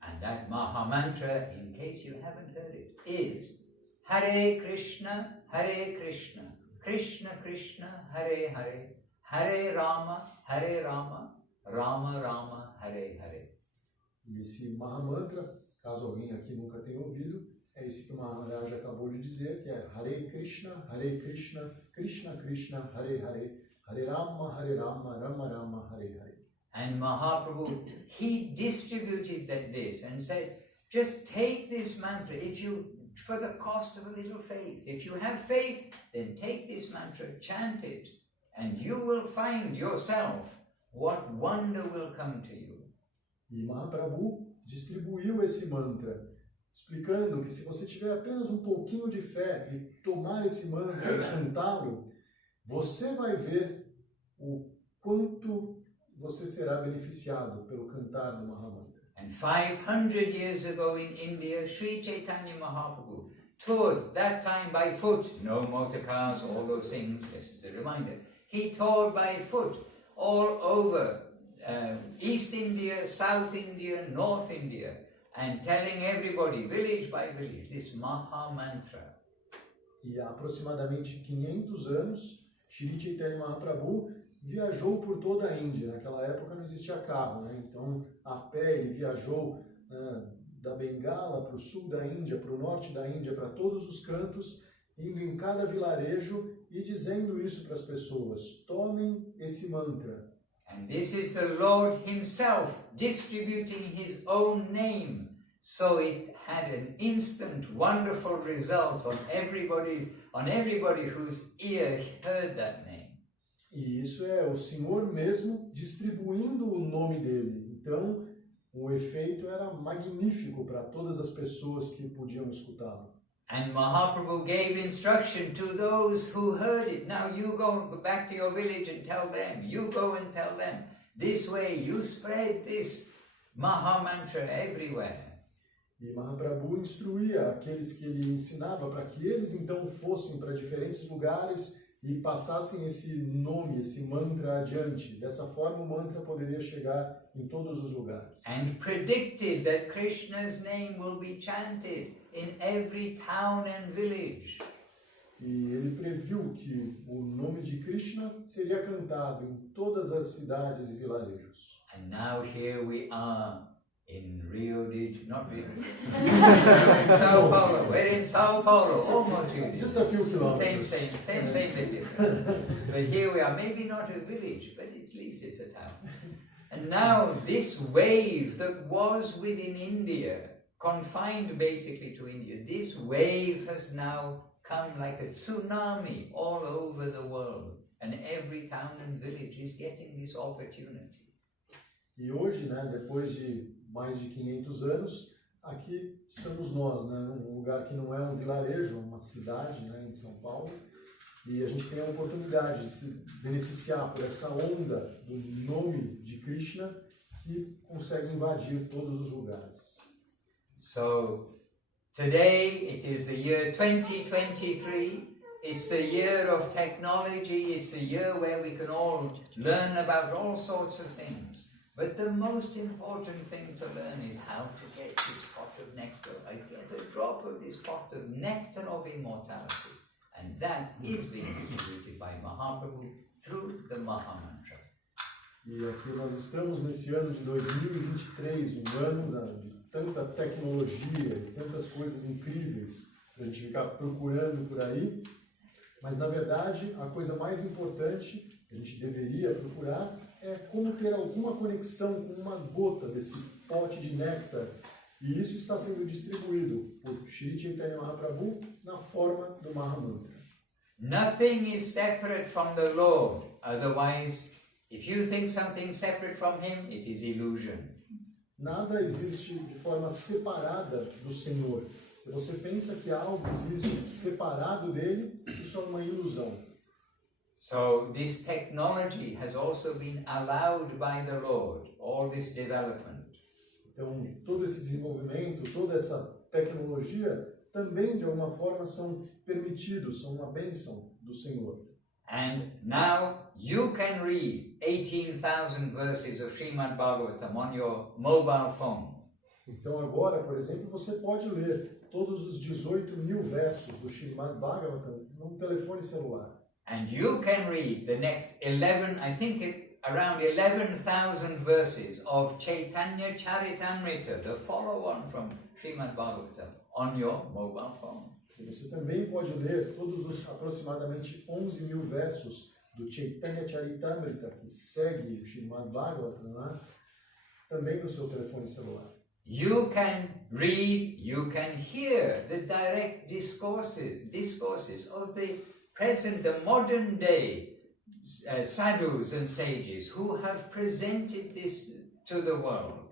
And that Mahamantra, in case you haven't heard it, is Hare Krishna, Krishna Krishna, Hare Hare, Hare Rama, Rama Rama, Hare Hare. E esse Mahamantra, caso alguém aqui nunca tenha ouvido, é esse que o Maharaj acabou de dizer, que é Hare Krishna, Krishna Krishna, Hare Hare, Hare Rama, Rama Rama, Hare Hare. And Mahaprabhu, he distributed this and said, just take this mantra, for the cost of a little faith. If you have faith, then take this mantra, chant it, and you will find yourself what wonder will come to you. E Mahaprabhu distribuiu esse mantra, explicando que se você tiver apenas um pouquinho de fé e tomar esse mantra e cantá-lo, você vai ver o quanto você será beneficiado pelo cantar do Mahamantra. And 500 years ago in India, Sri Chaitanya Mahaprabhu toured, that time by foot, no motor cars, all those things, just as a reminder. He toured by foot all over East India, South India, North India, and telling everybody, village by village, this Mahamantra. E há aproximadamente 500 anos, Sri Chaitanya Mahaprabhu viajou por toda a Índia. Naquela época não existia carro, né? Então a pé ele viajou da Bengala para o sul da Índia, para o norte da Índia, para todos os cantos, indo em cada vilarejo e dizendo isso para as pessoas: tomem esse mantra. And this is the Lord himself distributing his own name, so it had an instant wonderful result on everybody whose ear heard that name. E isso é o Senhor mesmo distribuindo o nome dele. Então, o efeito era magnífico para todas as pessoas que podiam escutá-lo. And Mahaprabhu gave instruction to those who heard it. Now you go back to your village and tell them. You go and tell them. This way you spread this Mahamantra everywhere. E Mahaprabhu instruía aqueles que ele ensinava para que eles então fossem para diferentes lugares e passassem esse nome, esse mantra adiante. Dessa forma o mantra poderia chegar em todos os lugares. And predicted that Krishna's name will be chanted in every town and village. E ele previu que o nome de Krishna seria cantado em todas as cidades e vilarejos. And now here we are in São Paulo. We're in São Paulo, almost Rio de Janeiro. Just a few kilometers. Same bit different. But here we are, maybe not a village, but at least it's a town. And now this wave that was within India, confined basically to India, this wave has now come like a tsunami all over the world. And every town and village is getting this opportunity. E hoje, né, depois de mais de 500 anos, aqui estamos nós, né, num lugar que não é um vilarejo, uma cidade, né, em São Paulo, e a gente tem a oportunidade de se beneficiar por essa onda do nome de Krishna que consegue invadir todos os lugares. So, today it is the year 2023. It's the year of technology. It's the year where we can all learn about all sorts of things. But the most important thing to learn is how to get this pot of nectar. I get a drop of this pot of nectar of immortality. And that is being distributed by Mahaprabhu through the Mahamantra. E aqui nós estamos nesse ano de 2023, um ano de tanta tecnologia e tantas coisas incríveis para a gente ficar procurando por aí. Mas, na verdade, a coisa mais importante que a gente deveria procurar é como ter alguma conexão com uma gota desse pote de néctar. E isso está sendo distribuído por Sri Chaitanya Mahaprabhu na forma do Mahamantra. nothing is separate from the Lord. Otherwise, if you think something separate from Him, it is illusion. Nada existe de forma separada do Senhor. Se você pensa que algo existe separado dele, isso é uma ilusão. So this technology has also been allowed by the Lord, all this development. Então, todo esse desenvolvimento, toda essa tecnologia, também de alguma forma são permitidos, são uma bênção do Senhor. And now you can read 18,000 verses of Srimad Bhagavatam on your mobile phone. Então agora, por exemplo, você pode ler todos os 18.000 versos do Srimad Bhagavatam num telefone celular. And you can read the next 11, I think around 11,000 verses of Chaitanya Charitamrita, the follow-on from Srimad Bhagavatam, on your mobile phone. E você também pode ler todos os aproximadamente 11.000 versos do Chaitanya Charitamrita, que segue o Srimad Bhagavatam, né? Também no seu telefone celular. You can read, you can hear the direct discourses of the present, the modern day sadhus and sages who have presented this to the world.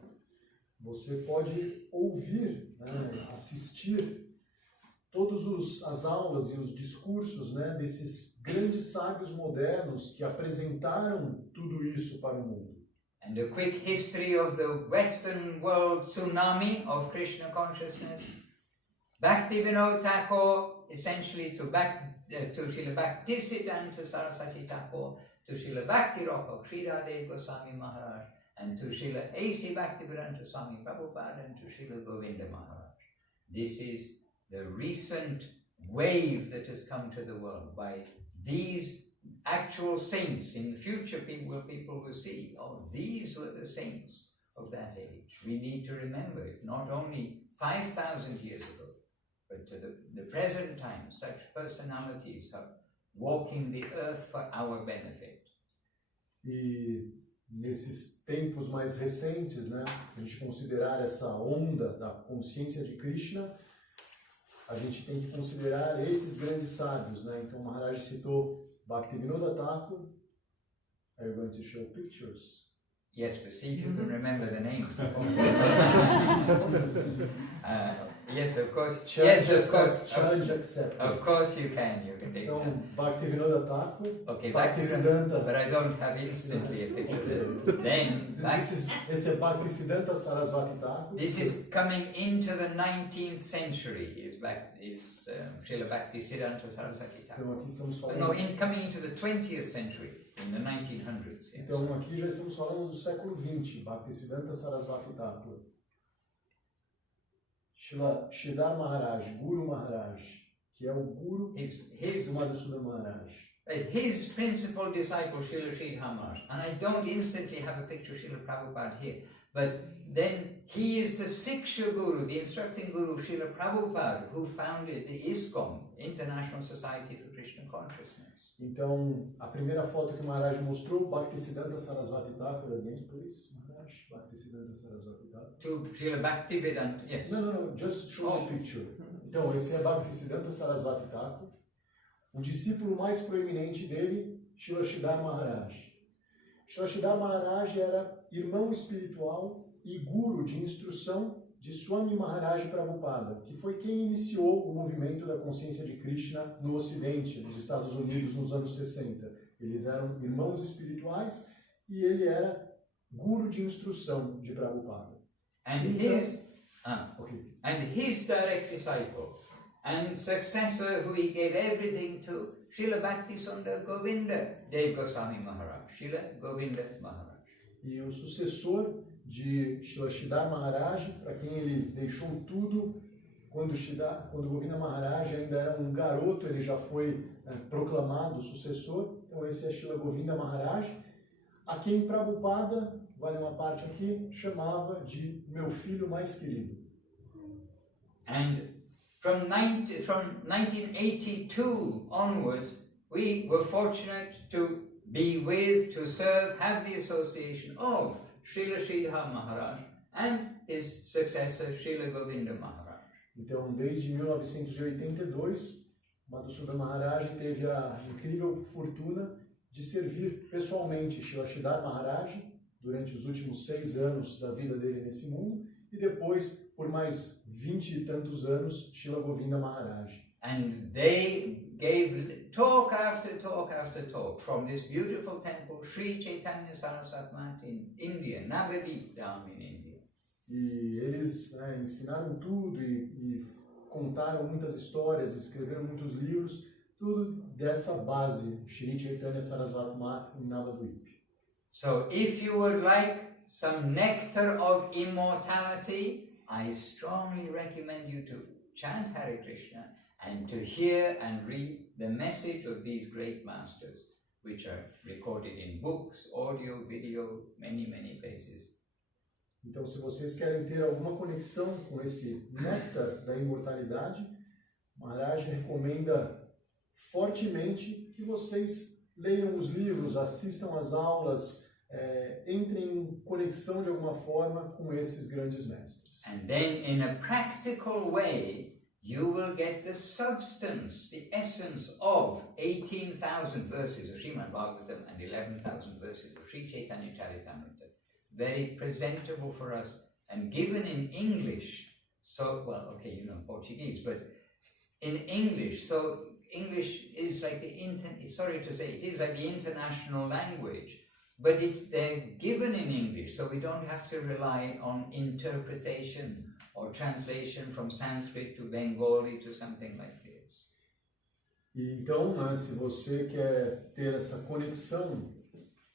Você pode ouvir, né, assistir todas as aulas e os discursos, né, desses grandes sábios modernos que apresentaram tudo isso para o mundo. And a quick history of the Western world tsunami of Krishna consciousness. Bhaktivinoda Thakur, essentially to Śrīla Bhaktisiddhanta Saraswati Thakur, to Śrīla Bhakti Rapa Sridhar Goswami Maharaj, and to Śrīla A.C. Bhaktivedanta Swami Prabhupada, and to Śrīla Govinda Maharaj. This is the recent wave that has come to the world by these actual saints. In the future, people will see, oh, these were the saints of that age. We need to remember it, not only 5,000 years ago, but to the present time. Such personalities are walking the earth for our benefit. E nesses tempos mais recentes, né, a gente considerar essa onda da consciência de Krishna, a gente tem que considerar esses grandes sábios, né? Então, Maharaj citou Bhaktivinoda Thakur. Are you going to show pictures? Yes, but see if you can remember the names. Yes, of course. Challenge Yes, of course. Challenge accepted. Of course you can. You can take Então, that. Bhaktivinoda Thakur. Okay, Bhaktisiddhanta. but I don't have instantly a picture. Then, Esse é Bhaktisiddhanta Sarasvati Thakur. this is coming into the 19th century. Is Śrīla Bhaktisiddhanta Saraswati Thakur. Então, aqui estamos falando. No, coming into the 20th century, in the 1900s. Yes. Então, aqui já estamos falando do século XX, Bhaktisiddhanta Sarasvati Thakur. Śrīla Maharaj, Guru Maharaj, que é o Guru do Madhusudan Maharaj. His principal disciple, Śrīla Maharaj, and I don't instantly have a picture of Śrīla Prabhupada here, but then he is the Siksha Guru, the instructing Guru, Śrīla Prabhupada, who founded the ISKCON, International Society for Krishna Consciousness. Então, a primeira foto que o Maharaj mostrou, Bhaktisiddhanta Sarasvati Thakur, again, please, Maharaj, Bhaktisiddhanta Sarasvati Thakur. To Śrīla Bhaktivedanta, yes. No, just show the picture. Então, esse é Bhaktisiddhanta Sarasvati Thakur. O discípulo mais proeminente dele, Śrīla Śrīdhar Maharaj. Śrīla Śrīdhar Maharaj era irmão espiritual e guru de instrução de Swami Maharaj Prabhupada, que foi quem iniciou o movimento da consciência de Krishna no Ocidente, nos Estados Unidos, nos anos 60. Eles eram irmãos espirituais e ele era guru de instrução de Prabhupada. And his direct disciple and successor, who he gave everything to, Śrīla Bhaktisundar Govinda Dev Goswami Maharaj, Śrīla Govinda Maharaj. E o sucessor de Śrīla Śrīdhar Maharaj, para quem ele deixou tudo, quando Govinda Maharaj ainda era um garoto, ele já foi proclamado sucessor. Então esse é Śrīla Govinda Maharaj, a quem Prabhupada, vale uma parte aqui, chamava de meu filho mais querido. And from 1982 onwards, we were fortunate to be with, to serve, have the association of Śrīla Śrīdhar Maharaj and his successor, Śrīla Govinda Maharaj. Então, desde 1982, Madhusudan Maharaj teve a incrível fortuna de servir pessoalmente Śrīla Maharaj durante os últimos 6 anos da vida dele nesse mundo, e depois, por mais 20 e tantos anos, Śrīla Govinda Maharaj. And they gave talk after talk from this beautiful temple, Sri Chaitanya Saraswati Mat in India, Navadip Dham in India. E eles ensinaram tudo e contaram muitas histórias, escreveram muitos livros, tudo dessa base, Sri Chaitanya Saraswati Mat em Navadvip. So if you would like some nectar of immortality, I strongly recommend you to chant Hare Krishna and to hear and read the message of these great masters, which are recorded in books, audio, video, many places. Então, se vocês querem ter alguma conexão com esse néctar da imortalidade, Maharaj recomenda fortemente que vocês leiam os livros, assistam às aulas, entrem em conexão de alguma forma com esses grandes mestres. And then, in a practical way, you will get the substance, the essence of 18,000 verses of Srimad Bhagavatam and 11,000 verses of Sri Chaitanya Charitamrita. Very presentable for us and given in English. So, well, okay, you know Portuguese, but in English. So English is like it is like the international language, but they're given in English, so we don't have to rely on interpretation or translation from Sanskrit to Bengali to something like this. E então, se você quer ter essa conexão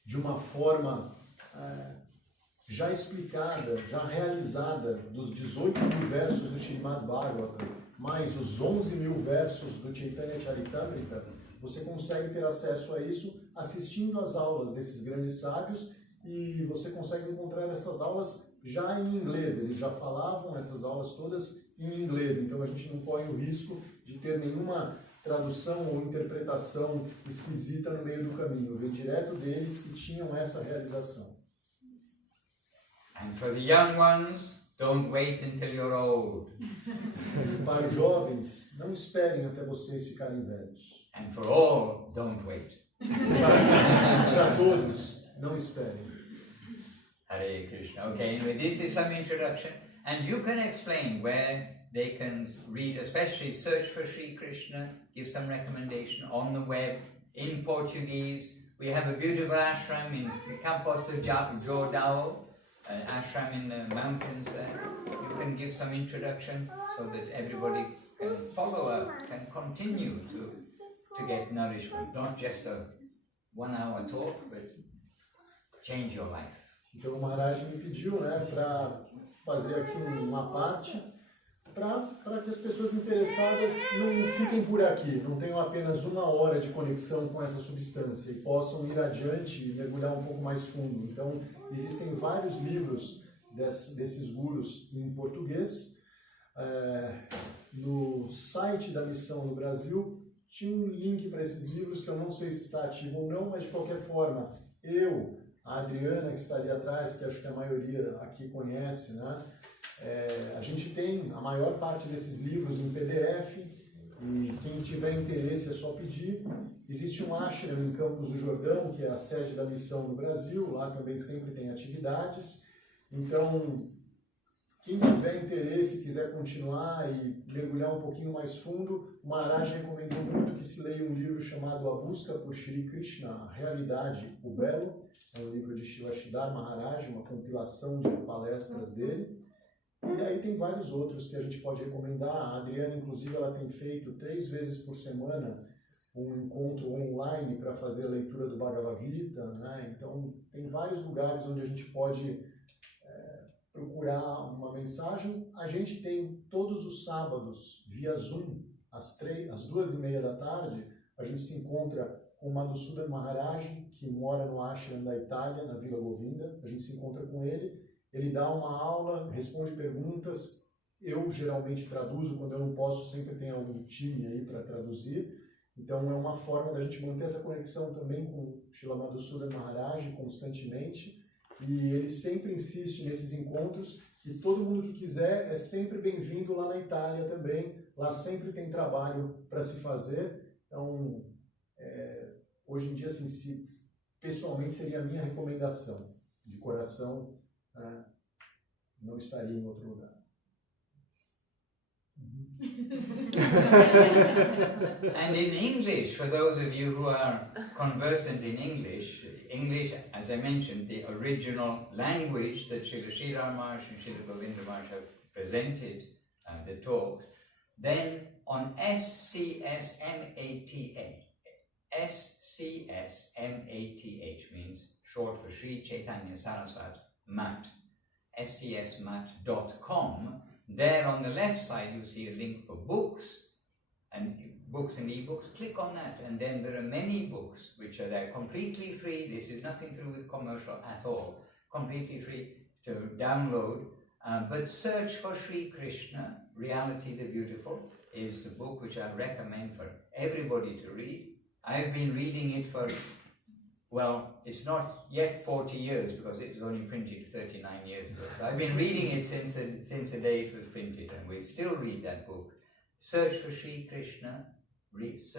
de uma forma já explicada, já realizada, dos 18.000 versos do Śrīmad Bhagavatam, mais os 11.000 versos do Chaitanya Charitamrita, você consegue ter acesso a isso assistindo às aulas desses grandes sábios, e você consegue encontrar essas aulas já em inglês. Eles já falavam essas aulas todas em inglês, então a gente não corre o risco de ter nenhuma tradução ou interpretação esquisita no meio do caminho. Vem direto deles que tinham essa realização. And for the young ones, don't wait until you're old. Para os jovens, não esperem até vocês ficarem velhos. And for all, don't wait. Para todos, não esperem. Hare Krishna. Okay, anyway, this is some introduction. And you can explain where they can read, especially search for Sri Krishna, give some recommendation on the web, in Portuguese. We have a beautiful ashram in the Campos do Jordão, an ashram in the mountains there. You can give some introduction so that everybody can follow up, can continue to get nourishment, not just a 1 hour talk, but change your life. Então o Maharaj me pediu, para fazer aqui uma parte para que as pessoas interessadas não fiquem por aqui, não tenham apenas 1 hora de conexão com essa substância e possam ir adiante e mergulhar um pouco mais fundo. Então, existem vários livros desses gurus em português. No site da missão no Brasil, tinha um link para esses livros que eu não sei se está ativo ou não, mas de qualquer forma, a Adriana, que está ali atrás, que acho que a maioria aqui conhece, a gente tem a maior parte desses livros em PDF, e quem tiver interesse é só pedir. Existe um ashram em Campos do Jordão, que é a sede da missão no Brasil, lá também sempre tem atividades. Então, quem tiver interesse, quiser continuar e mergulhar um pouquinho mais fundo, o Maharaj recomendou muito que se leia um livro chamado A Busca por Shri Krishna, A Realidade, o Belo. É um livro de Srila Maharaj, uma compilação de palestras dele. E aí tem vários outros que a gente pode recomendar. A Adriana, inclusive, ela tem feito 3 vezes por semana um encontro online para fazer a leitura do Bhagavad Gita, Então, tem vários lugares onde a gente pode procurar uma mensagem. A gente tem todos os sábados, via Zoom, às 2h30 da tarde, a gente se encontra com o Madhusudan Maharaj, que mora no ashram da Itália, na Vila Govinda. A gente se encontra com ele, ele dá uma aula, responde perguntas. Eu geralmente traduzo, quando eu não posso, sempre tem algum time aí para traduzir. Então é uma forma da gente manter essa conexão também com o Srila Madhusudan Maharaj constantemente. E ele sempre insiste nesses encontros que todo mundo que quiser é sempre bem-vindo lá na Itália também. Lá sempre tem trabalho para se fazer. Então, hoje em dia, assim, pessoalmente seria a minha recomendação. De coração, não estaria em outro lugar. And in English, for those of you who are conversant in English, as I mentioned, the original language that Śrīla Maharaj and Śrīla Govinda Maharaj have presented the talks, then on SCSMATH means short for Sri Chaitanya Saraswat Mat, scsmat.com. There on the left side you see a link for books and e-books. Click on that, and then there are many books which are there completely free. This is nothing to do with commercial at all. Completely free to download. But search for Sri Krishna, Reality the Beautiful, is the book which I recommend for everybody to read. I've been reading it for, well, it's not yet 40 years because it was only printed 39 years ago. So I've been reading it since the day it was printed, and we still read that book. Search for Sri Krishna, Reality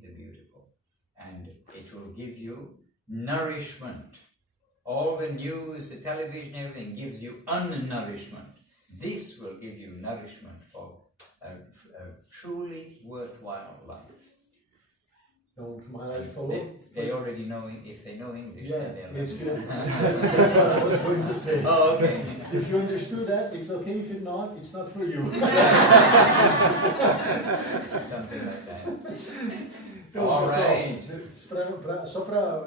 the Beautiful, and it will give you nourishment. All the news, the television, everything gives you unnourishment. This will give you nourishment for a truly worthwhile life. Então, o que o Maharaj falou... They already know, if they know English. Yeah, it's good. That's what I was going to say. Oh, okay. If you understood that, it's okay. If not, it's not for you. Something like that. Então, All pessoal, só para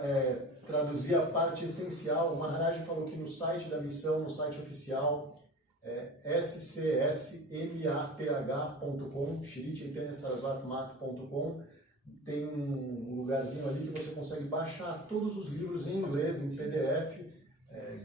traduzir a parte essencial, o Maharaj falou que no site da missão, no site oficial, scsmath.com, shrichaitanyasaraswatmat.com, tem um lugarzinho ali que você consegue baixar todos os livros em inglês, em PDF,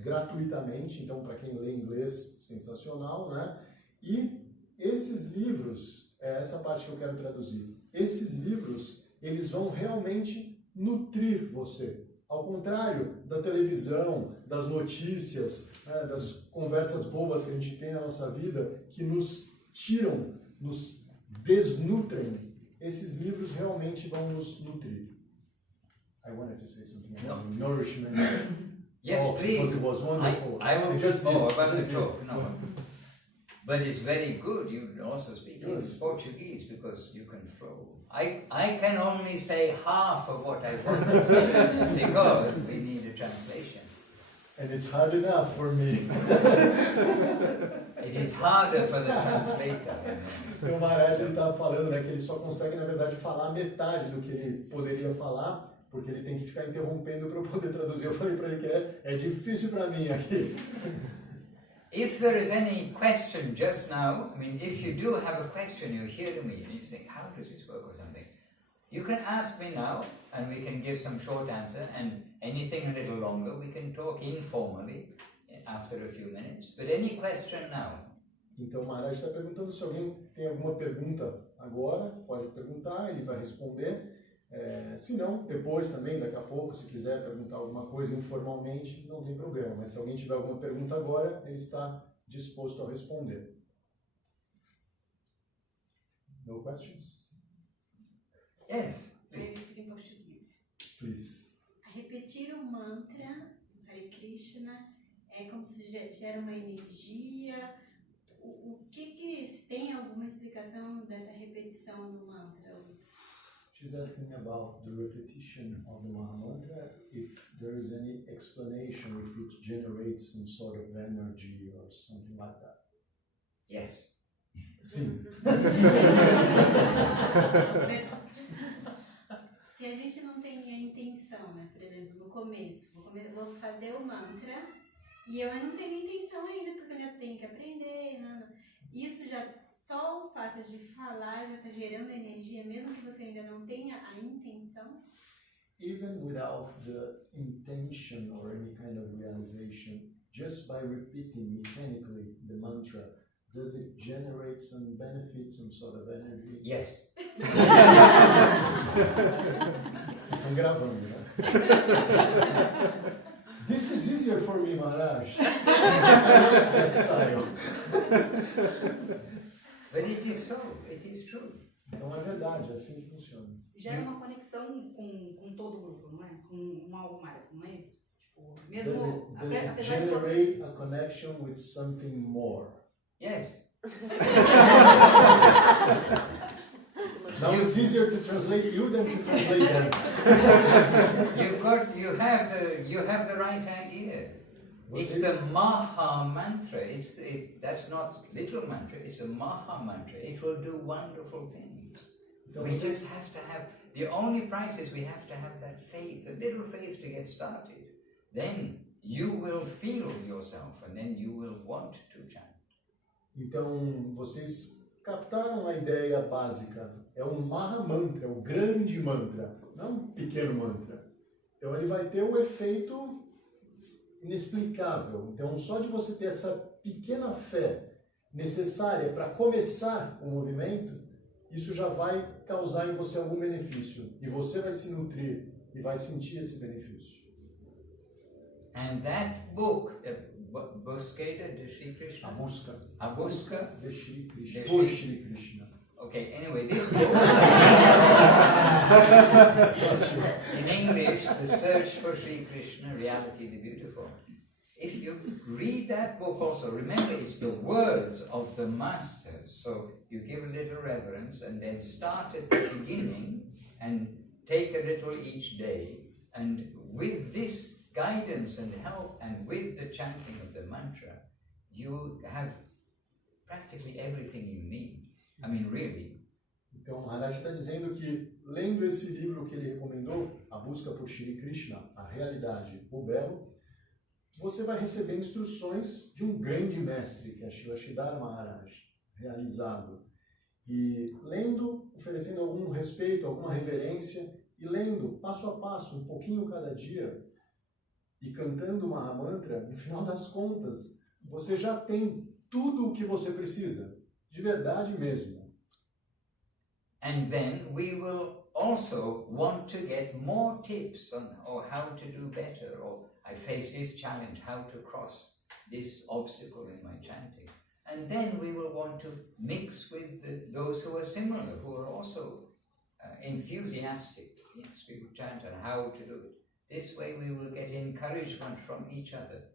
gratuitamente. Então, para quem lê inglês, sensacional, né? E esses livros, essa parte que eu quero traduzir, esses livros, eles vão realmente nutrir você. Ao contrário da televisão, das notícias, das conversas bobas que a gente tem na nossa vida, que nos tiram, nos desnutrem, esses livros realmente vão nos nutrir. I wanted to say something about nourishment. Yes, please. Because it was wonderful. I will just about the talk. No. But it's very good. You also speak in Portuguese because you can flow. I can only say half of what I want to say because we need a translation. And it's hard enough for me. It is harder for the translator. Então o Maharaj estava falando, né, que ele só consegue, na verdade, falar metade do que ele poderia falar, porque ele tem que ficar interrompendo para eu poder traduzir. Eu falei para ele que é difícil para mim aqui. If there is any question just now, I mean, if you do have a question, you hear to me and you think, how does this work or something? You can ask me now and we can give some short answer, and anything a little longer we can talk informally after a few minutes. But any question now? Então o Maharaj está perguntando se alguém tem alguma pergunta agora, pode perguntar, ele vai responder. Se não, depois também, daqui a pouco, se quiser perguntar alguma coisa informalmente, não tem problema. Mas se alguém tiver alguma pergunta agora, ele está disposto a responder. No questions? Yes. Em português. Please. Repetir o mantra Hare Krishna é como se gera uma energia. O que tem alguma explicação dessa repetição do mantra? She's asking about the repetition of the Mahamantra, if there is any explanation if it generates some sort of energy or something like that. Yes. Sim. Se a gente não tem a intenção, né? Por exemplo, no começo, vou fazer o mantra e eu não tenho intenção ainda, porque eu ainda tenho que aprender. Isso já... Só o fato de falar já está gerando energia, mesmo que você ainda não tenha a intenção? Even without the intention or any kind of realization, just by repeating mechanically the mantra, does it generate some benefit, some sort of energy? Yes. Vocês estão gravando, né? This is easier for me, Maharaj. I like that style. But it is so, it is true. Então é verdade, é assim que funciona. Gera uma conexão com todo o grupo, não é? Com algo mais, não é isso? Tipo, mesmo Does it apesar de você... generate a connection with something more? Yes. Now it's easier to translate you than to translate them. You have the right idea. It's the Maha mantra. That's not little mantra. It's a Maha mantra. It will do wonderful things. Então, We just have to have. The only price is we have to have that faith, a little faith to get started. Then you will feel yourself, and then you will want to chant. Então, vocês captaram a ideia básica. É um Maha Mantra, o grande mantra, não um pequeno mantra. Então, ele vai ter o efeito inexplicável. Então, só de você ter essa pequena fé necessária para começar o movimento, isso já vai causar em você algum benefício. E você vai se nutrir e vai sentir esse benefício. And that book, Buscada de Shri Krishna. A busca de Shri Krishna. De Por Shri- Shri Krishna. Okay, anyway, this book, in English, The Search for Shri Krishna, Reality the Beautiful. If you read that book also, remember it's the words of the masters, so you give a little reverence and then start at the beginning and take a little each day, and with this guidance and help and with the chanting of the mantra, you have practically everything you need. I mean, really. Então, Maharaj está dizendo que, lendo esse livro que ele recomendou, A Busca por Shri Krishna, A Realidade, o Belo, você vai receber instruções de um grande mestre, que é Srila Maharaj, realizado. E lendo, oferecendo algum respeito, alguma reverência, e lendo, passo a passo, um pouquinho cada dia, e cantando o Mahamantra, no final das contas, você já tem tudo o que você precisa, de verdade mesmo. And then we will also want to get more tips on or how to do better, or I face this challenge, how to cross this obstacle in my chanting. And then we will want to mix with those who are similar, who are also enthusiastic. Yes, we will chant and how to do it. This way we will get encouragement from each other.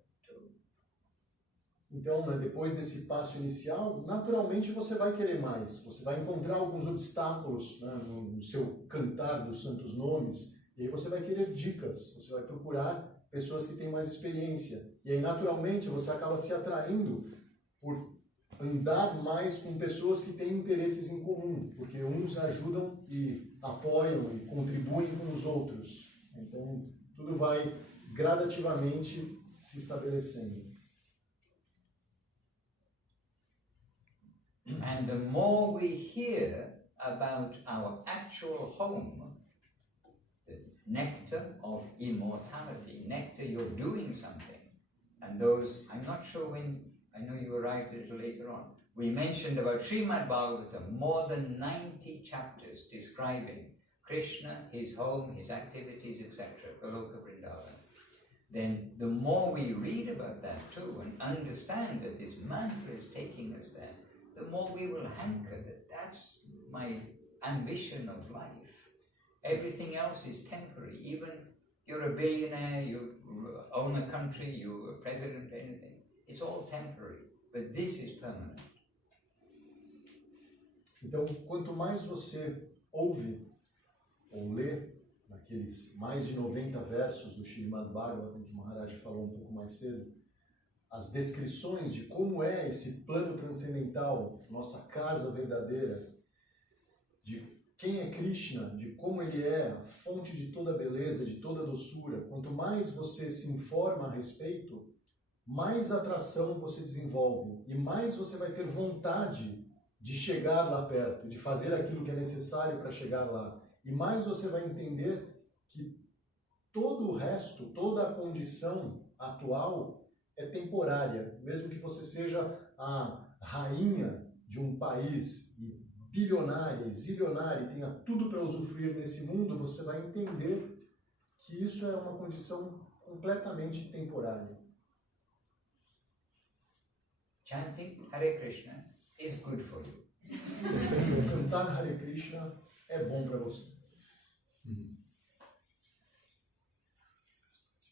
Então, depois desse passo inicial, naturalmente você vai querer mais. Você vai encontrar alguns obstáculos, né, no seu cantar dos santos nomes, e aí você vai querer dicas, você vai procurar pessoas que têm mais experiência. E aí, naturalmente, você acaba se atraindo por andar mais com pessoas que têm interesses em comum, porque uns ajudam e apoiam e contribuem com os outros. Então, tudo vai gradativamente se estabelecendo. And the more we hear about our actual home, the nectar of immortality, nectar you're doing something, and those, I'm not sure when, I know you arrived a little later on, we mentioned about Srimad Bhagavatam, more than 90 chapters describing Krishna, his home, his activities, etc., Goloka Vrindavan. Then the more we read about that too and understand that this mantra is taking us there, the more we will hanker that that's my ambition of life. Everything else is temporary. Even you're a billionaire, you own a country, you're a president, anything. It's all temporary, but this is permanent. Então, quanto mais você ouve ou lê naqueles mais de 90 versos do Śrīmad Bhagavatam que o Maharaj falou um pouco mais cedo, as descrições de como é esse plano transcendental, nossa casa verdadeira, de quem é Krishna, de como ele é a fonte de toda beleza, de toda doçura, quanto mais você se informa a respeito, mais atração você desenvolve e mais você vai ter vontade de chegar lá perto, de fazer aquilo que é necessário para chegar lá. E mais você vai entender que todo o resto, toda a condição atual é temporária. Mesmo que você seja a rainha de um país e bilionária, zilionária, e tenha tudo para usufruir nesse mundo, você vai entender que isso é uma condição completamente temporário. Chanting Hare Krishna is good for you. Cantar Hare Krishna é bom para você.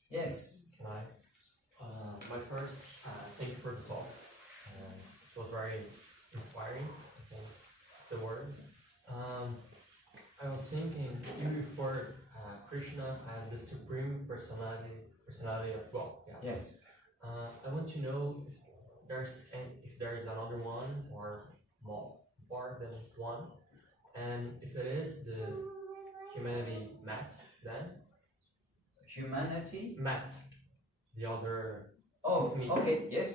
Yes. Can I? My first, thank you for the talk. It was very inspiring, I think it's the word. I was thinking, you referred Krishna as the supreme personality of God. Yes. I want to know if there is another one or more than one, and if it is the humanity met then. Humanity? Met the other. Oh, Me. okay, yes.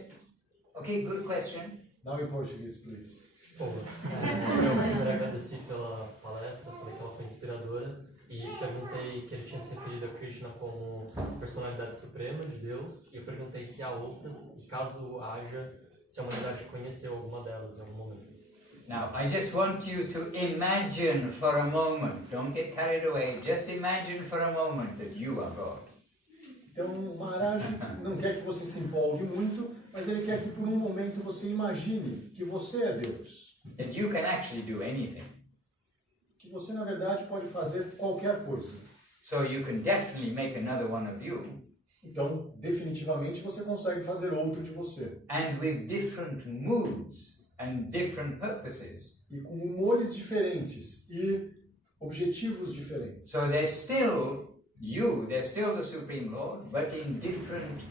Okay, good question. Now in Portuguese, please. Eu agradeci pela palestra, falei que ela foi inspiradora e perguntei que ele tinha se referido a Krishna como personalidade suprema de Deus, e eu perguntei se há outras e caso haja, se a humanidade conheceu alguma delas em algum momento. Now, I just want you to imagine for a moment, don't get carried away, just imagine for a moment that you are God. Então, o Maharaj não quer que você se empolgue muito, mas ele quer que por um momento você imagine que você é Deus. That you can actually do anything. Que você, na verdade, pode fazer qualquer coisa. So you can definitely make another one of you. Então, definitivamente, você consegue fazer outro de você. And with different moods and different purposes. E com humores diferentes e objetivos diferentes. So there's still you, there's still the Supreme Lord, but in different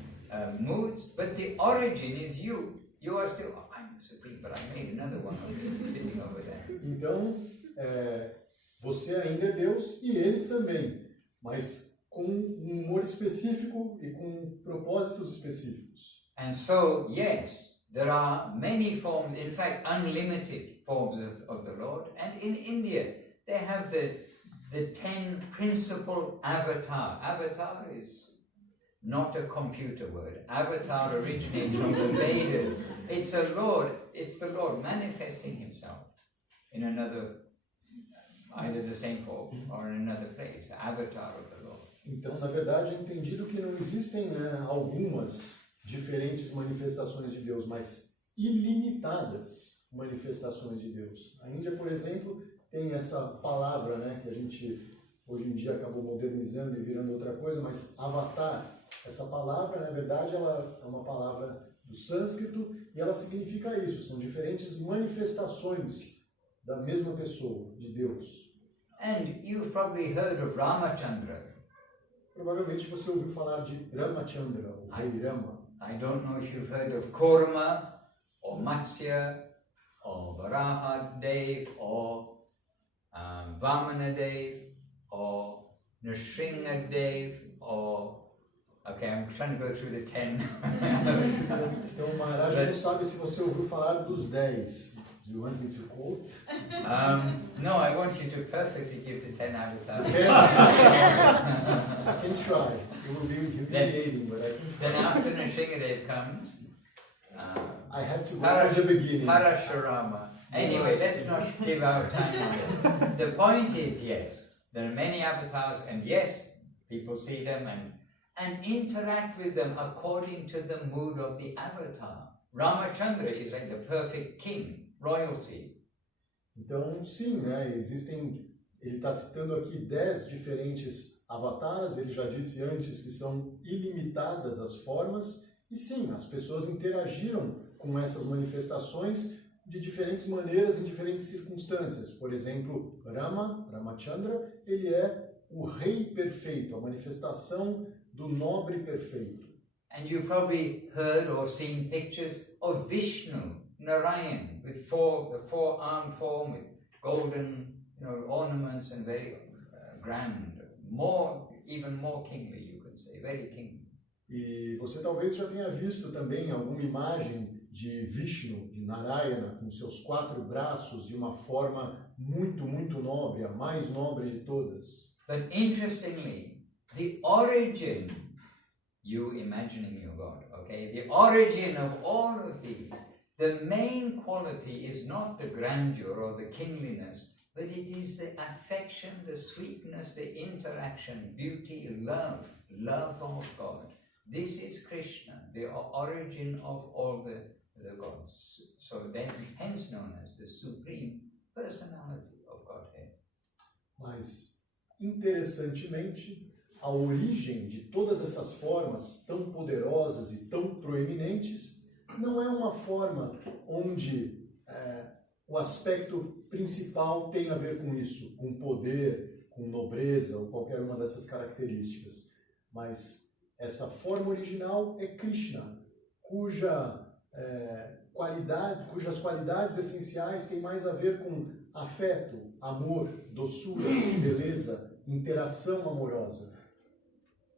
moods, but the origin is you. You are still, oh, I'm the Supreme, but I made another one of you sitting over there. Então, você ainda é Deus e eles também, mas com um humor específico e com propósitos específicos. And so, yes, there are many forms, in fact, unlimited forms of the Lord. And in India, they have the 10 principal avatar. Avatar is not a computer word. Avatar originates from the Vedas. It's the Lord manifesting himself in another, either the same form or in another place. Avatar of the Lord. Então, na verdade, é entendido que não existem algumas diferentes manifestações de Deus, mas ilimitadas manifestações de Deus. A Índia, por exemplo, tem essa palavra, né, que a gente hoje em dia acabou modernizando e virando outra coisa, mas avatar. Essa palavra, na verdade, ela é uma palavra do sânscrito e ela significa isso. São diferentes manifestações da mesma pessoa, de Deus. And you've probably heard of Ramachandra. Provavelmente você ouviu falar de Ramachandra, o rei Rama. I don't know if you've heard of Kurma, or Matsya, or Varaha Dev, or Vamana Dev, or Nrsimha Dev, or... Okay, I'm trying to go through the 10. Então o Maharaj não sabe se você ouviu falar dos 10. Do you want me to quote? No, I want you to perfectly give the 10 avatars. Okay. I can try. It will be humiliating, but I can try. Then after Nrsimhadev comes, I have to go from the beginning. Parashurama. Anyway, let's not give our time on it. The point is, yes, there are many avatars, and yes, people see them and interact with them according to the mood of the avatar. Ramachandra is like the perfect king, royalty. Então, sim, né? Ele está citando aqui 10 diferentes avataras, ele já disse antes que são ilimitadas as formas, e sim, as pessoas interagiram com essas manifestações de diferentes maneiras, em diferentes circunstâncias. Por exemplo, Ramachandra, ele é o rei perfeito, a manifestação do nobre perfeito. And you've probably heard or seen pictures of Vishnu, Narayan, with the four-armed form, with golden, ornaments and very grand, even more kingly, you could say, very kingly. E você talvez já tenha visto também alguma imagem de Vishnu, de Narayana, com seus 4 braços e uma forma muito, muito nobre, a mais nobre de todas. But interestingly, the origin, you imagining your God, okay? The origin of all of these, the main quality is not the grandeur or the kingliness. but it is the affection, the sweetness, the interaction, beauty, love of God. This is Krishna, the origin of all the gods. So then, hence known as the Supreme Personality of Godhead. Mas, interessantemente, a origem de todas essas formas tão poderosas e tão proeminentes não é uma forma onde o aspecto principal tem a ver com isso, com poder, com nobreza ou qualquer uma dessas características. Mas essa forma original é Krishna, cujas qualidades essenciais têm mais a ver com afeto, amor, doçura, beleza, interação amorosa.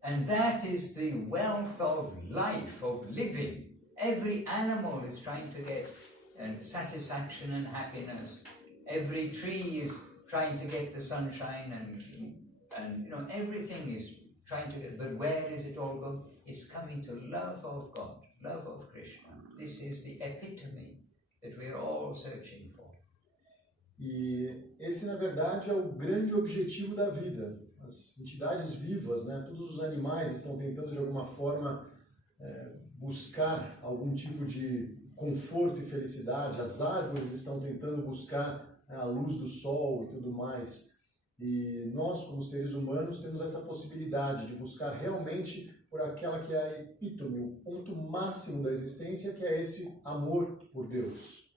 And that is the wealth of life, of living. Every animal is trying to get satisfaction and happiness. Every tree is trying to get the sunshine and you know, everything is trying to get, but where is it all going? It's coming to love of God, love of Krishna. This is the epitome that we are all searching for. E esse, na verdade, é o grande objetivo da vida. As entidades vivas, né, todos os animais estão tentando, de alguma forma, buscar algum tipo de conforto e felicidade. As árvores estão tentando buscar a luz do sol e tudo mais. E nós, como seres humanos, temos essa possibilidade de buscar realmente por aquela que é a epítome, o ponto máximo da existência, que é esse amor por Deus.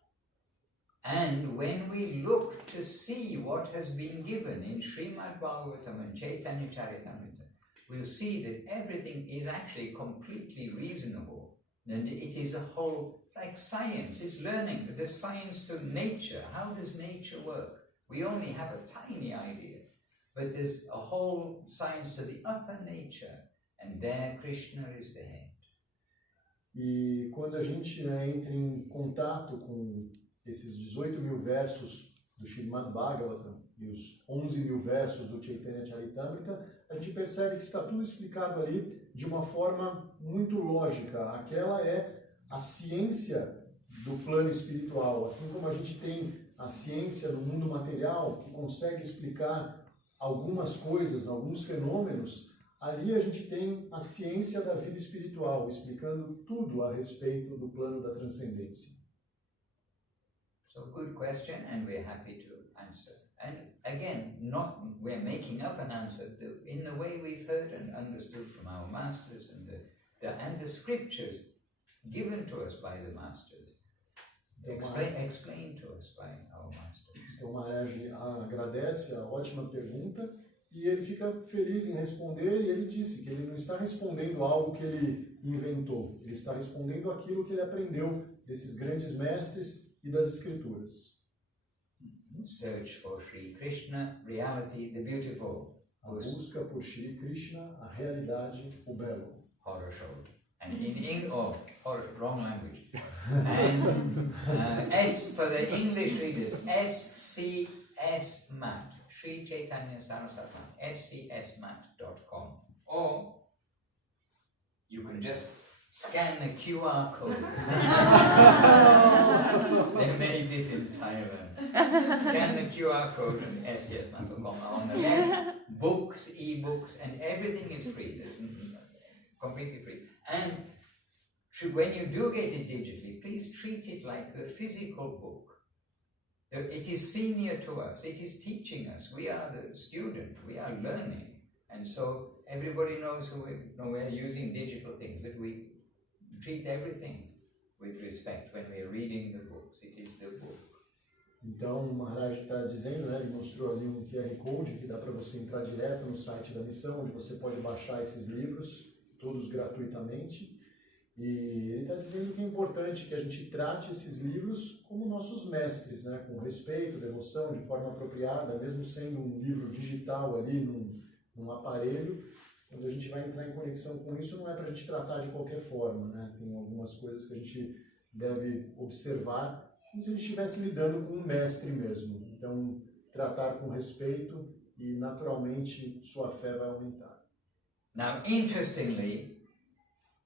And when we look to see what has been given in Srimad Bhagavatam and Chaitanya Charitamrita, we'll see that everything is actually completely reasonable. And it is a whole, like science, it's learning the science to nature. How does nature work? We only have a tiny idea, but there's a whole science to the upper nature, and there Krishna is the head. E quando a gente entra em contato com esses 18.000 versos do Śrīmad Bhagavatam e os 11.000 versos do Chaitanya Charitamrita, a gente percebe que está tudo explicado ali de uma forma muito lógica. Aquela é a ciência do plano espiritual. Assim como a gente tem a ciência do mundo material, que consegue explicar algumas coisas, alguns fenômenos, ali a gente tem a ciência da vida espiritual, explicando tudo a respeito do plano da transcendência. So good question, and we're happy to answer. And again, we're making up an answer in the way we've heard and understood from our masters and the scriptures given to us by the masters, explained to us by our masters. Então, Maharaj agradece a ótima pergunta e ele fica feliz em responder, e ele disse que ele não está respondendo algo que ele inventou, ele está respondendo aquilo que ele aprendeu desses grandes mestres e das escrituras. Search for Sri Krishna, reality, the beautiful. A busca por Shri Krishna, a realidade, o belo. Horror show. And in English, wrong language. And S for the English readers, SCS Mat, Sri Chaitanya Saraswati, scsmat.com. Or you can just scan the QR code. They made this in Thailand. Scan the QR code and scsmat.com. On the left, books, e-books, and everything is free. There's completely free. And when you do get it digitally, please treat it like the physical book. It is senior to us. It is teaching us. We are the student. We are learning. And so everybody knows we're using digital things, but we treat everything with respect when we're reading the books. It is the book. Então, o Maharaj está dizendo, né, ele mostrou ali um QR Code que dá para você entrar direto no site da missão, onde você pode baixar esses livros, todos gratuitamente. E ele está dizendo que é importante que a gente trate esses livros como nossos mestres, né, com respeito, devoção, de forma apropriada, mesmo sendo um livro digital ali num aparelho. Quando a gente vai entrar em conexão com isso, não é para a gente tratar de qualquer forma, né? Tem algumas coisas que a gente deve observar como se a gente estivesse lidando com um mestre mesmo. Então, tratar com respeito e, naturalmente, sua fé vai aumentar. Now, interestingly,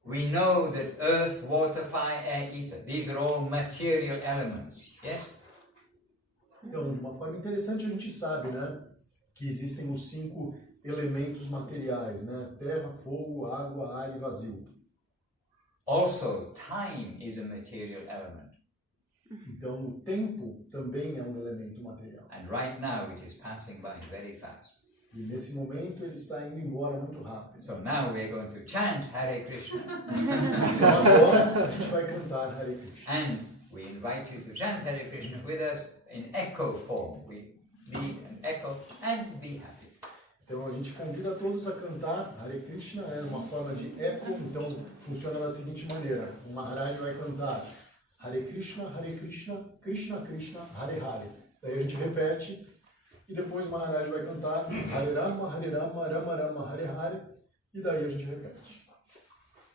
we know that earth, water, fire, air, ether, these are all material elements, yes? Então, de uma forma interessante, a gente sabe, né, que existem os 5 elementos materiais, né? Terra, fogo, água, ar e vazio. Also, time is a material element. Então, o tempo também é um elemento material. And right now it is passing by very fast. E nesse momento ele está indo embora muito rápido. So now we are going to chant Hare Krishna. Então agora a gente vai cantar Hare Krishna. And we invite you to chant Hare Krishna with us in echo form. We lead an echo and be happy. Então a gente convida todos a cantar Hare Krishna, é uma forma de eco, então funciona da seguinte maneira. O Maharaj vai cantar Hare Krishna, Krishna Krishna, Hare Hare. Daí a gente repete e depois o Maharaj vai cantar Hare Rama, Rama Rama, Hare Hare e daí a gente repete.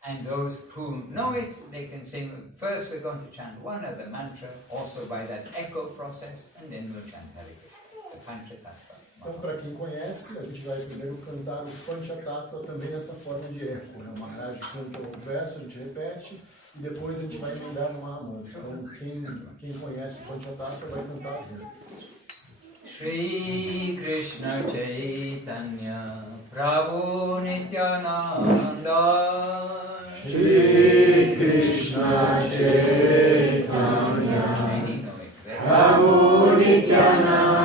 And those who know it, they can sing. First we're going to chant one other mantra, also by that echo process, and then we'll chant Hare Krishna, the Panchatattva. Então, para quem conhece, a gente vai primeiro cantar o Panchatattva também nessa forma de eco. Né? O Maharaj canta o verso, a gente repete, e depois a gente vai emendar no Mahamantra. Então, quem conhece o Panchatattva vai cantar junto. Shri Krishna Chaitanya Prabhu Nityananda Shri Krishna Chaitanya Prabhu Nityananda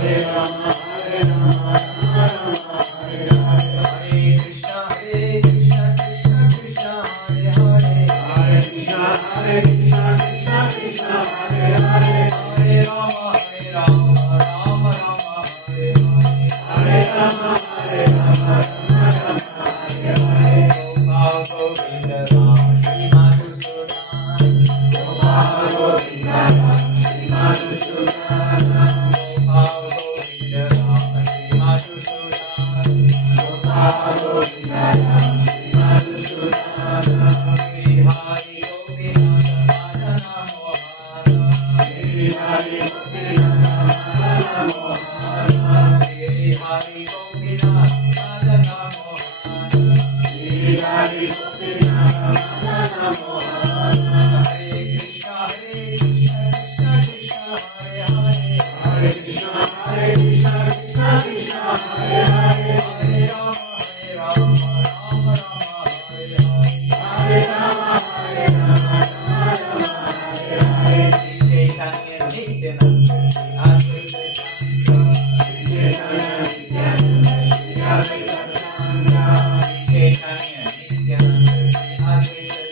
Hare Rama, Hare Rama, Govinda Ram Shri Madhusudan Gopal Govinda Ram Shri Madhusudan Gopal Govinda Ram Shri Madhusudan Gopal Govinda Ram Shri Madhusudan Shri Hari Gopinath Madana Mohana Shri Hari Gopinath Madana Mohana Shri Hari Gopinath Madana Mohana Shri Hari Gopinath Madana Mohana Hare Krishna Krishna Krishna Hare Hare Hare Krishna Krishna Krishna Hare Hare Hare Rama Rama Rama Hare Hare Hare Rama Rama Rama Hare Hare Shri Chaitanya Nityananda Shri Advaita Chandra Shri Chaitanya Nityananda Shri Advaita Chandra Shri Chaitanya Nityananda Shri Advaita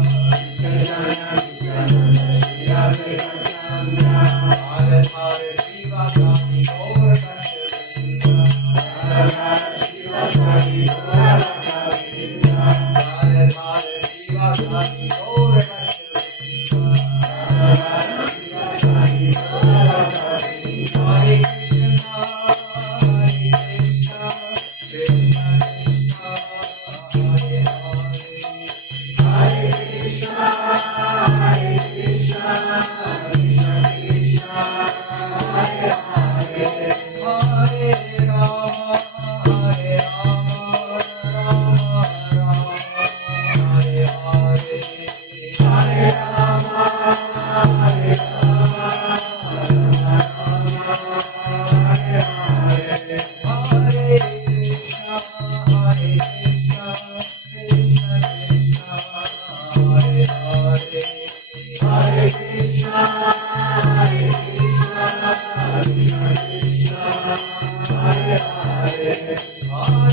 Chandra Shri Chaitanya Nityananda Shri Advaita Chandra Hare Hare Shiva Swami Gaura Bhakta Hare Hare Shiva Swami Gaura Bhakta Hare Hare Shiva Swami Gaura Bhakta Hare Hare Shiva Swami Gaura Bhakta Hare Krishna Krishna Krishna Hare Hare Krishna Krishna Krishna Krishna Hare Hare Hare Rama Hare Rama Rama Rama Hare Hare Hare Rama Hare Rama Rama Rama Hare Hare Hare Krishna Krishna Krishna Hare Hare Hare Krishna Krishna Krishna Hare Hare Hare Rama Hare Rama Rama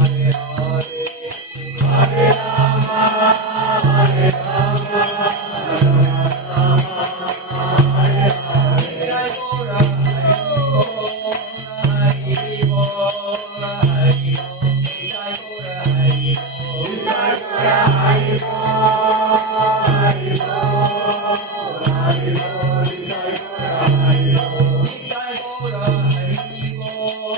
Rama Hare Hare Hare Rama Hare Rama Rama Rama Hare Hare Jai Gaura Hari Bol Hari Bol Jai Gaura Hari Bol Jai Gaura Hari Bol Hari Bol Hari Bol Jai Gaura Hari Bol Jai Gaura Hari Bol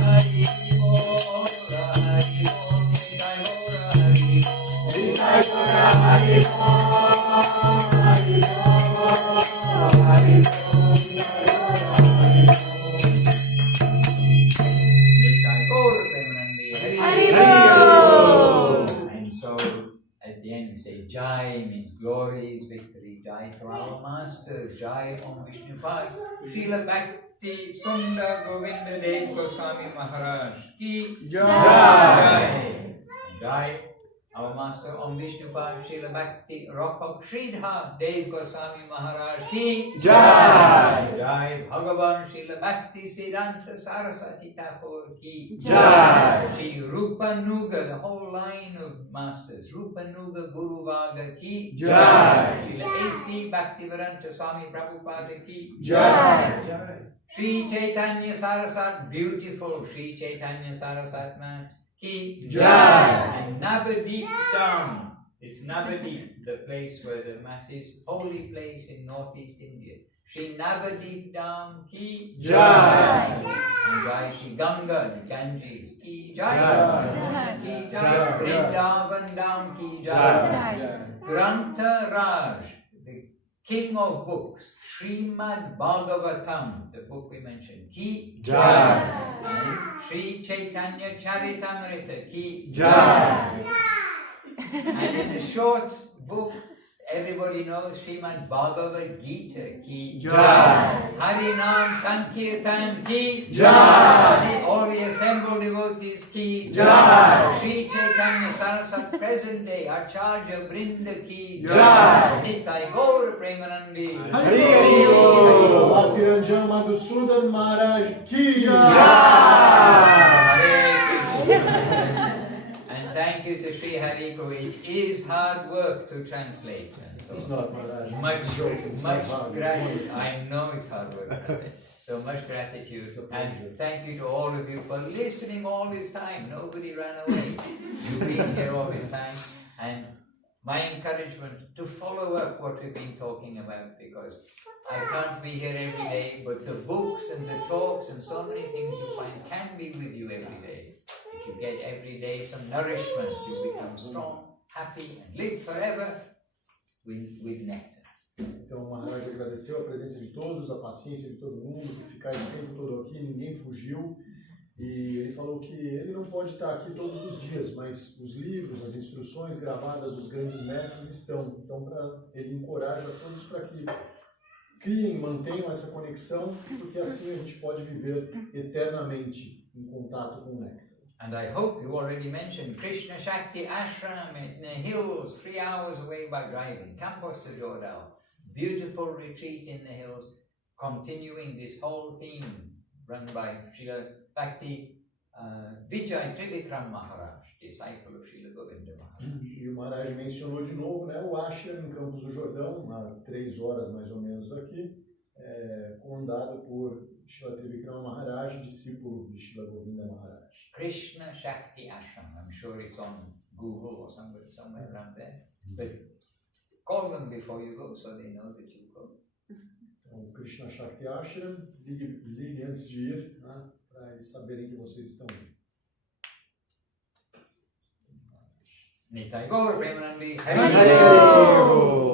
Hari Bol Hari Bol Jai Gaura Hari Bol Jai Gaura Hari Bol Hari Bol Hari Bol Jai Gaura Hari Bol Jai Gaura Premanandi Hari Bol. And so at the end we say Jai means glories, victory, Jai to our masters, Jai Om Vishnupad, Śrīla Bhakti Sundar Govinda Dev Goswami Maharaj Ki Jai. Jai, our master Om Vishnupad Śrīla Bhakti Rock of Sridhar Dev Goswami Maharaj Ki Jai. Jai, Bhagavan Śrīla Bhakti Siddhanta Saraswati Thakur Ki Jai. Shri Rupanuga, the whole line of masters, Rupanuga Guru Vaga Ki Jai. Śrīla A.C. Bhaktivedanta Swami Prabhupada Ki Jai. Shri Chaitanya Sarasat, beautiful Shri Chaitanya Sarasat man Ki Jai. And Navadip Dham, this Navadip, the place where the mat is, holy place in northeast India. Shri Navadip Dham Ki Jai. And Jai Shri Ganga, the Ganges Ki Jai. Ki Jai. Vrindavan Dham Ki Jai. Grantha Raj, the king of books, Srimad Bhagavatam, the book we mentioned, Ki Jai. And Sri Chaitanya Charitamrita Ki Jai. And in the short book, everybody knows Srimad Bhagavad Gita Ki Jai. Harinam Sankirtan Ki Jai. All the assembled devotees Ki Jai. Sri Chaitanya Saraswat present day Acharya Brinda Ki Jai. Nitai Gaur Premanandi Hari Bol. Bhakti Rañjan Madhusudan Maharaj Ki Jai. And thank you to Sri Hariko. It is hard work to translate. And so It's not Maharaj. much gratitude. I know it's hard work. So much gratitude, It's a pleasure. and thank you to all of you for listening all this time. Nobody ran away. You've been here all this time, and my encouragement to follow up what we've been talking about, because I can't be here every day, but the books and the talks and so many things you find can be with you every day. If you get every day some nourishment, you become strong, happy, and live forever with nectar. Então, o Maharaj agradeceu a presença de todos, a paciência de todo mundo, por ficar esse tempo todo aqui, ninguém fugiu. E ele falou que ele não pode estar aqui todos os dias, mas os livros, as instruções gravadas dos grandes mestres estão. Então, ele encoraja todos para que criem, mantenham essa conexão, porque assim a gente pode viver eternamente em contato com o néctar. And I hope you already mentioned Krishna Shakti Ashram in the hills, 3 hours away by driving, Campos de Jordão. Beautiful retreat in the hills, continuing this whole theme run by Srila Bhakti Vijay Trivikram Maharaj, disciple of Srila Govinda Maharaj. E o Maharaj mencionou de novo, né, o ashram em Campos do Jordão, a 3 horas mais ou menos daqui, comandado por Srila Trivikram Maharaj, discípulo de Srila Govinda Maharaj. Krishna Shakti Ashram, I'm sure it's on Google or somewhere around there. But call them before you go so they know that you go. Então, o Krishna Shakti Ashram, ligue antes de ir, né, para eles saberem que vocês estão indo. Nitai Gaur Premanandi Hare Hare.